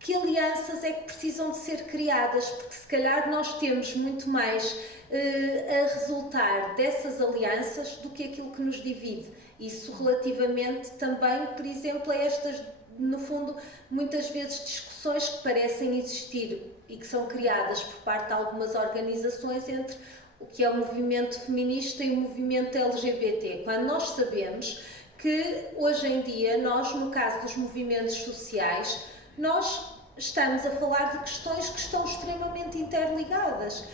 que alianças é que precisam de ser criadas, porque se calhar nós temos muito mais a resultar dessas alianças do que aquilo que nos divide. Isso relativamente também, por exemplo, a estas, no fundo, muitas vezes discussões que parecem existir e que são criadas por parte de algumas organizações entre o que é o movimento feminista e o movimento LGBT, quando nós sabemos que hoje em dia nós, no caso dos movimentos sociais, nós estamos a falar de questões que estão extremamente interligadas.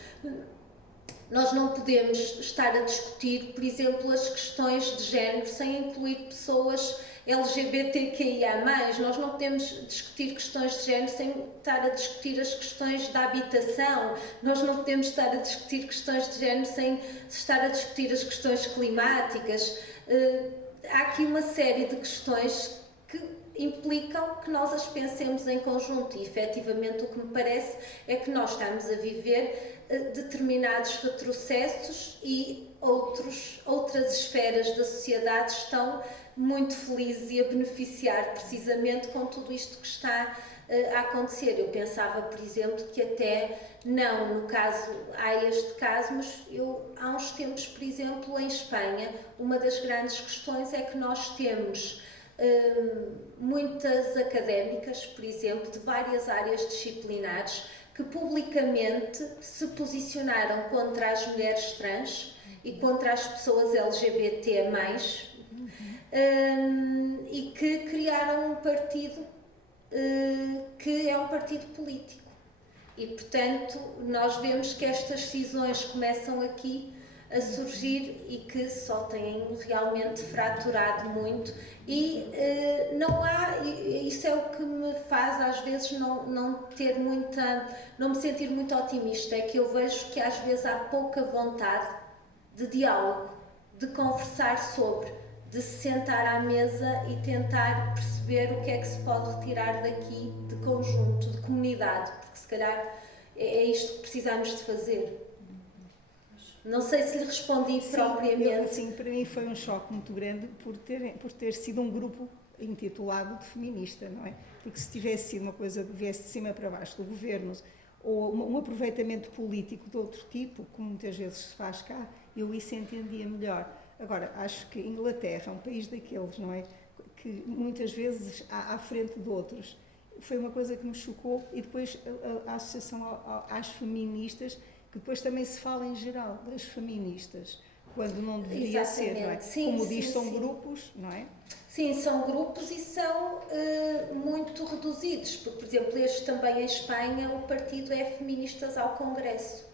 Nós não podemos estar a discutir, por exemplo, as questões de género sem incluir pessoas LGBTQIA+. Nós não podemos discutir questões de género sem estar a discutir as questões da habitação. Nós não podemos estar a discutir questões de género sem estar a discutir as questões climáticas. Há aqui uma série de questões que implicam que nós as pensemos em conjunto e, efetivamente, o que me parece é que nós estamos a viver determinados retrocessos e outras esferas da sociedade estão muito felizes e a beneficiar precisamente com tudo isto que está a acontecer. Eu pensava, por exemplo, que até não, no caso, há este caso, mas há uns tempos, por exemplo, em Espanha, uma das grandes questões é que nós temos muitas académicas, por exemplo, de várias áreas disciplinares, que publicamente se posicionaram contra as mulheres trans e contra as pessoas LGBT+, e que criaram um partido que é um partido político. E, portanto, nós vemos que estas cisões começam aqui a surgir e que só têm realmente fraturado muito e não há, isso é o que me faz às vezes não me sentir muito otimista, é que eu vejo que às vezes há pouca vontade de diálogo, de conversar sobre, de se sentar à mesa e tentar perceber o que é que se pode retirar daqui de conjunto, de comunidade, porque se calhar é isto que precisamos de fazer. Não sei se lhe respondi propriamente. Sim, para mim foi um choque muito grande por ter sido um grupo intitulado de feminista, não é? Porque se tivesse sido uma coisa que viesse de cima para baixo do governo ou um aproveitamento político de outro tipo, como muitas vezes se faz cá, eu isso entendia melhor. Agora, acho que a Inglaterra é um país daqueles, não é? Que muitas vezes à frente de outros. Foi uma coisa que me chocou e depois a associação às feministas, que depois também se fala em geral das feministas, quando não deveria ser, não é? Sim, como diz, são grupos, não é? Sim, são grupos e são muito reduzidos, porque, por exemplo, este também em Espanha, o partido é Feministas ao Congresso.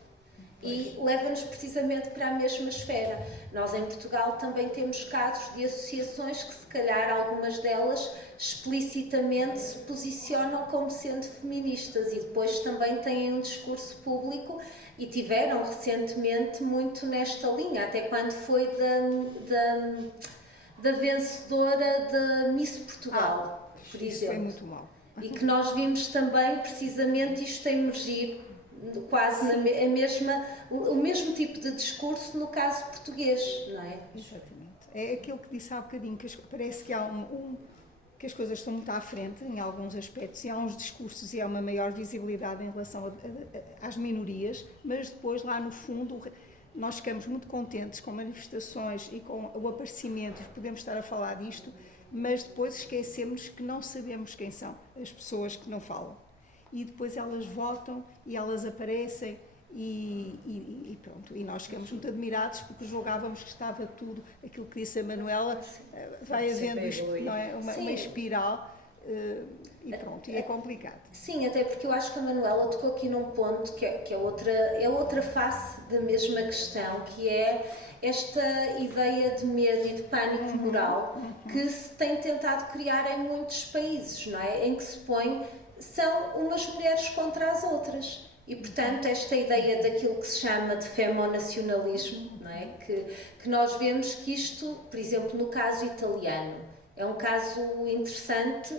E leva-nos precisamente para a mesma esfera. Nós em Portugal também temos casos de associações que se calhar algumas delas explicitamente se posicionam como sendo feministas e depois também têm um discurso público e tiveram recentemente muito nesta linha, até quando foi da vencedora da Miss Portugal, por exemplo. Foi muito mal. E que nós vimos também precisamente isto emergir quase o mesmo tipo de discurso no caso português, não é? Exatamente. É aquilo que disse há bocadinho, que parece que há que as coisas estão muito à frente em alguns aspectos e há uns discursos e há uma maior visibilidade em relação às minorias, mas depois lá no fundo nós ficamos muito contentes com manifestações e com o aparecimento, podemos estar a falar disto, mas depois esquecemos que não sabemos quem são as pessoas que não falam. E depois elas votam e elas aparecem e pronto. E nós ficamos muito admirados porque julgávamos que estava tudo, aquilo que disse a Manuela, vai havendo não é? uma espiral e pronto, e é complicado. Sim, até porque eu acho que a Manuela tocou aqui num ponto que é outra face da mesma questão, que é esta ideia de medo e de pânico moral que se tem tentado criar em muitos países, não é? Em que se põe são umas mulheres contra as outras e, portanto, esta ideia daquilo que se chama de femonacionalismo, não é? Que nós vemos que isto, por exemplo, no caso italiano, é um caso interessante,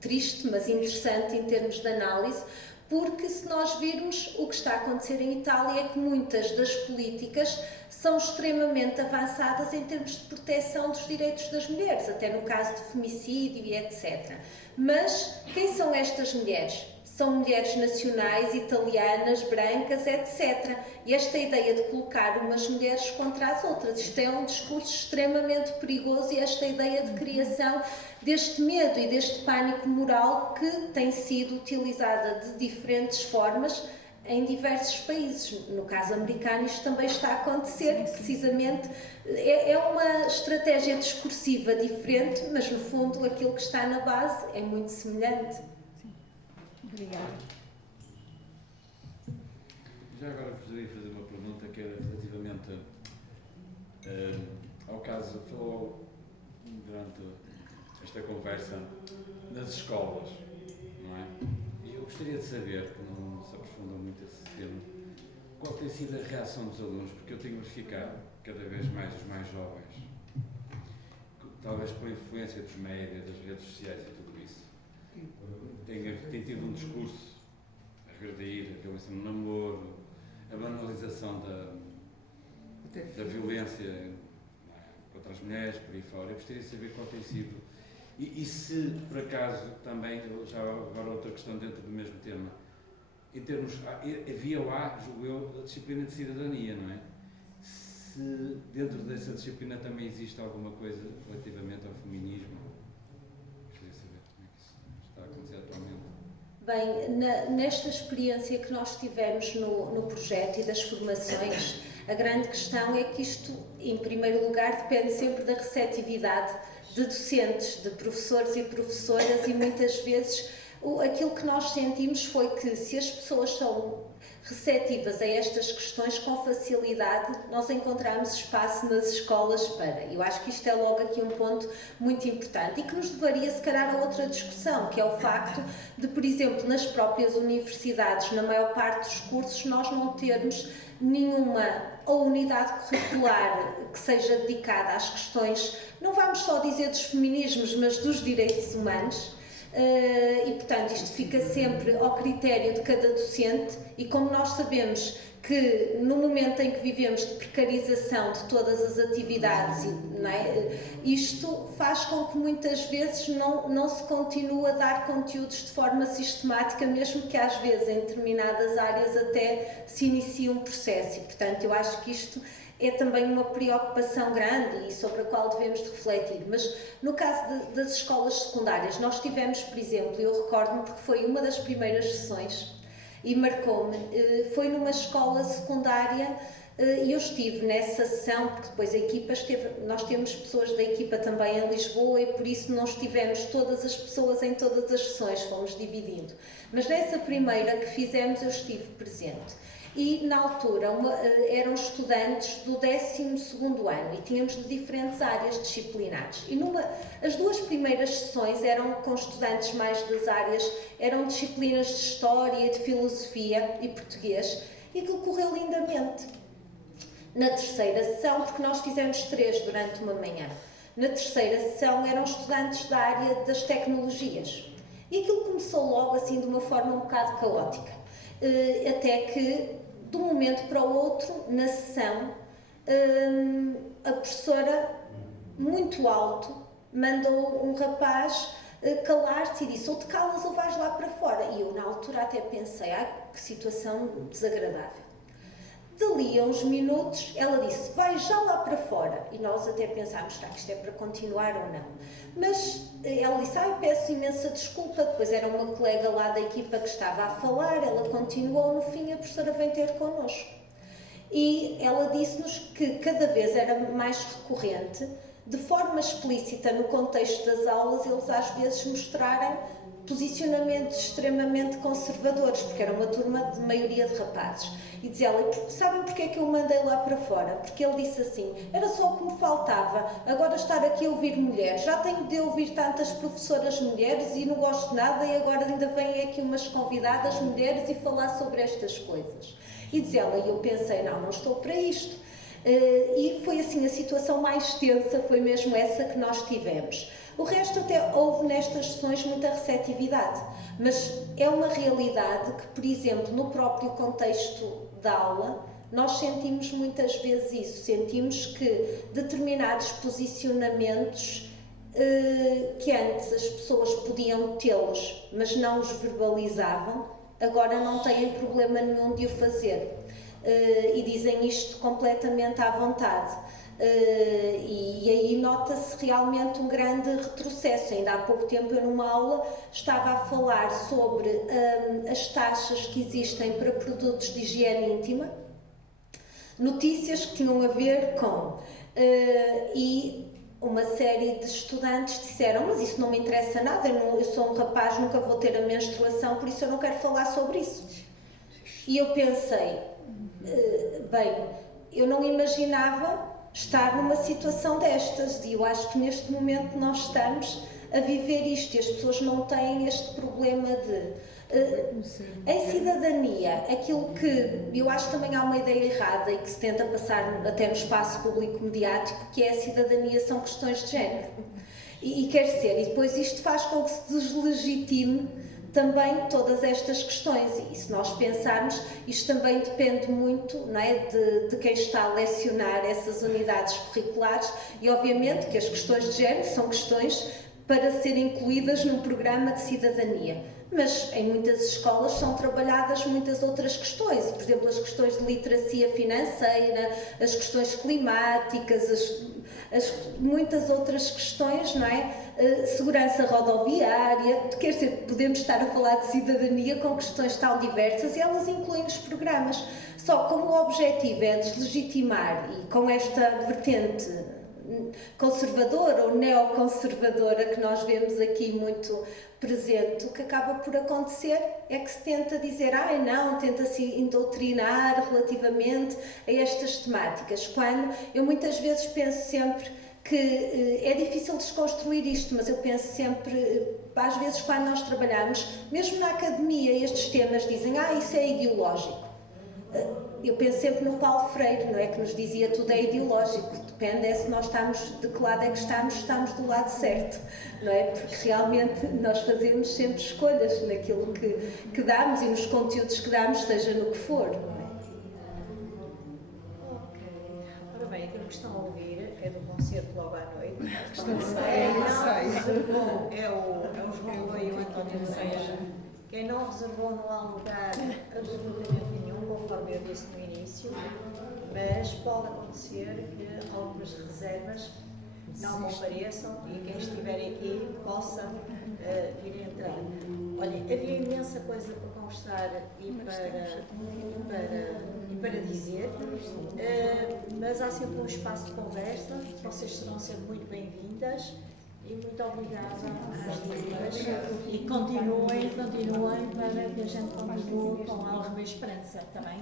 triste, mas interessante em termos de análise, porque se nós virmos o que está a acontecer em Itália é que muitas das políticas são extremamente avançadas em termos de proteção dos direitos das mulheres, até no caso de femicídio e etc. Mas quem são estas mulheres? São mulheres nacionais, italianas, brancas, etc. E esta ideia de colocar umas mulheres contra as outras, isto é um discurso extremamente perigoso e esta ideia de criação deste medo e deste pânico moral que tem sido utilizada de diferentes formas em diversos países. No caso americano isto também está a acontecer, precisamente é uma estratégia discursiva diferente, mas no fundo aquilo que está na base é muito semelhante. Sim. Obrigada. Já agora gostaria de fazer uma pergunta que era relativamente ao caso, falou durante esta conversa nas escolas, não é? E eu gostaria de saber, que não se aprofunda muito esse tema, qual tem sido a reação dos alunos, porque eu tenho verificado cada vez mais os mais jovens, talvez por influência dos médias, das redes sociais e tudo isso, tem tido um discurso a regredir, a violência no namoro, a banalização da violência contra as mulheres, por aí fora. Eu gostaria de saber qual tem sido. E se, por acaso, também, já agora outra questão dentro do mesmo tema, em termos, havia lá, julgo eu, a disciplina de cidadania, não é? Se dentro dessa disciplina também existe alguma coisa relativamente ao feminismo, gostaria de saber como é que isso está a acontecer atualmente. Bem, nesta experiência que nós tivemos no projeto e das formações, a grande questão é que isto, em primeiro lugar, depende sempre da receptividade de docentes, de professores e professoras e muitas vezes aquilo que nós sentimos foi que se as pessoas são receptivas a estas questões, com facilidade nós encontramos espaço nas escolas para. Eu acho que isto é logo aqui um ponto muito importante e que nos levaria se calhar a outra discussão, que é o facto de, por exemplo, nas próprias universidades, na maior parte dos cursos, nós não termos nenhuma ou unidade curricular que seja dedicada às questões, não vamos só dizer dos feminismos, mas dos direitos humanos. E, portanto, isto fica sempre ao critério de cada docente e como nós sabemos que no momento em que vivemos de precarização de todas as atividades, não é? Isto faz com que muitas vezes não se continue a dar conteúdos de forma sistemática, mesmo que às vezes em determinadas áreas até se inicie um processo e, portanto, eu acho que isto é também uma preocupação grande e sobre a qual devemos de refletir. Mas no caso das escolas secundárias, nós tivemos, por exemplo, eu recordo-me porque foi uma das primeiras sessões e marcou-me, foi numa escola secundária e eu estive nessa sessão, porque depois a equipa esteve, nós temos pessoas da equipa também em Lisboa e por isso não estivemos todas as pessoas em todas as sessões, fomos dividindo. Mas nessa primeira que fizemos eu estive presente. E, na altura, eram estudantes do 12º ano e tínhamos de diferentes áreas disciplinares. E as duas primeiras sessões eram com estudantes mais das áreas, eram disciplinas de História, de Filosofia e Português, e aquilo correu lindamente. Na terceira sessão, porque nós fizemos 3 durante uma manhã, na terceira sessão eram estudantes da área das tecnologias. E aquilo começou logo assim de uma forma um bocado caótica. Até que, de um momento para o outro, na sessão, a professora, muito alto, mandou um rapaz calar-se e disse: ou te calas ou vais lá para fora. E eu, na altura, até pensei: que situação desagradável. Dali a uns minutos, ela disse: vai já lá para fora. E nós até pensámos: que isto é para continuar ou não? Mas ela disse: peço imensa desculpa. Depois era uma colega lá da equipa que estava a falar, ela continuou, no fim a professora vem ter connosco. E ela disse-nos que cada vez era mais recorrente, de forma explícita no contexto das aulas, eles às vezes mostrarem posicionamentos extremamente conservadores, porque era uma turma de maioria de rapazes. E dizia ela: sabem porque é que eu o mandei lá para fora? Porque ele disse assim: era só o que me faltava, agora estar aqui a ouvir mulheres, já tenho de ouvir tantas professoras mulheres e não gosto de nada e agora ainda vêm aqui umas convidadas mulheres e falar sobre estas coisas. E dizia ela, e eu pensei: não estou para isto. E foi assim a situação mais tensa, foi mesmo essa que nós tivemos. O resto até houve nestas sessões muita receptividade, mas é uma realidade que, por exemplo, no próprio contexto da aula, nós sentimos muitas vezes isso, sentimos que determinados posicionamentos que antes as pessoas podiam tê-los, mas não os verbalizavam, agora não têm problema nenhum de o fazer. E dizem isto completamente à vontade. E aí nota-se realmente um grande retrocesso. Ainda há pouco tempo eu numa aula estava a falar sobre as taxas que existem para produtos de higiene íntima, notícias que tinham a ver com e uma série de estudantes disseram: mas isso não me interessa nada, eu sou um rapaz, nunca vou ter a menstruação, por isso eu não quero falar sobre isso. E eu pensei, bem, eu não imaginava estar numa situação destas e eu acho que neste momento nós estamos a viver isto e as pessoas não têm este problema de... em cidadania, aquilo que eu acho que também há uma ideia errada e que se tenta passar até no espaço público mediático, que é a cidadania são questões de género. E quer ser, e depois isto faz com que se deslegitime também todas estas questões, e se nós pensarmos, isto também depende muito, não é, de quem está a lecionar essas unidades curriculares e obviamente que as questões de género são questões para serem incluídas num programa de cidadania, mas em muitas escolas são trabalhadas muitas outras questões, por exemplo as questões de literacia financeira, as questões climáticas, muitas outras questões, não é? Segurança rodoviária, quer dizer, podemos estar a falar de cidadania com questões tão diversas e elas incluem os programas. Só como o objetivo é deslegitimar e com esta vertente conservadora ou neoconservadora que nós vemos aqui muito presente, o que acaba por acontecer é que se tenta dizer, não, tenta-se indoutrinar relativamente a estas temáticas, quando eu muitas vezes penso sempre que é difícil desconstruir isto, mas eu penso sempre, às vezes quando nós trabalhamos, mesmo na academia, estes temas dizem, isso é ideológico. Eu penso sempre no Paulo Freire, não é? Que nos dizia tudo é ideológico, depende se nós estamos, de que lado é que estamos do lado certo, não é? Porque realmente nós fazemos sempre escolhas naquilo que damos e nos conteúdos que damos, seja no que for, não é? Ok. Ora bem, aquilo que estão a ouvir é do concerto logo à noite. É o João Boi e o António Seja. Quem não reservou não há lugar absolutamente nenhum, conforme eu disse no início, mas pode acontecer que algumas reservas não compareçam e quem estiver aqui possa vir entrar. Olha, havia imensa coisa para conversar e para dizer, mas há sempre um espaço de conversa, vocês serão sempre muito bem-vindas. E muito obrigada às duas. E continuem para que a gente continue com alguma esperança, está bem?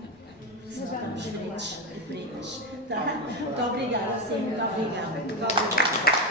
Estamos feridos e feridas. Tá? Muito obrigada, sim, muito obrigada. Muito obrigada.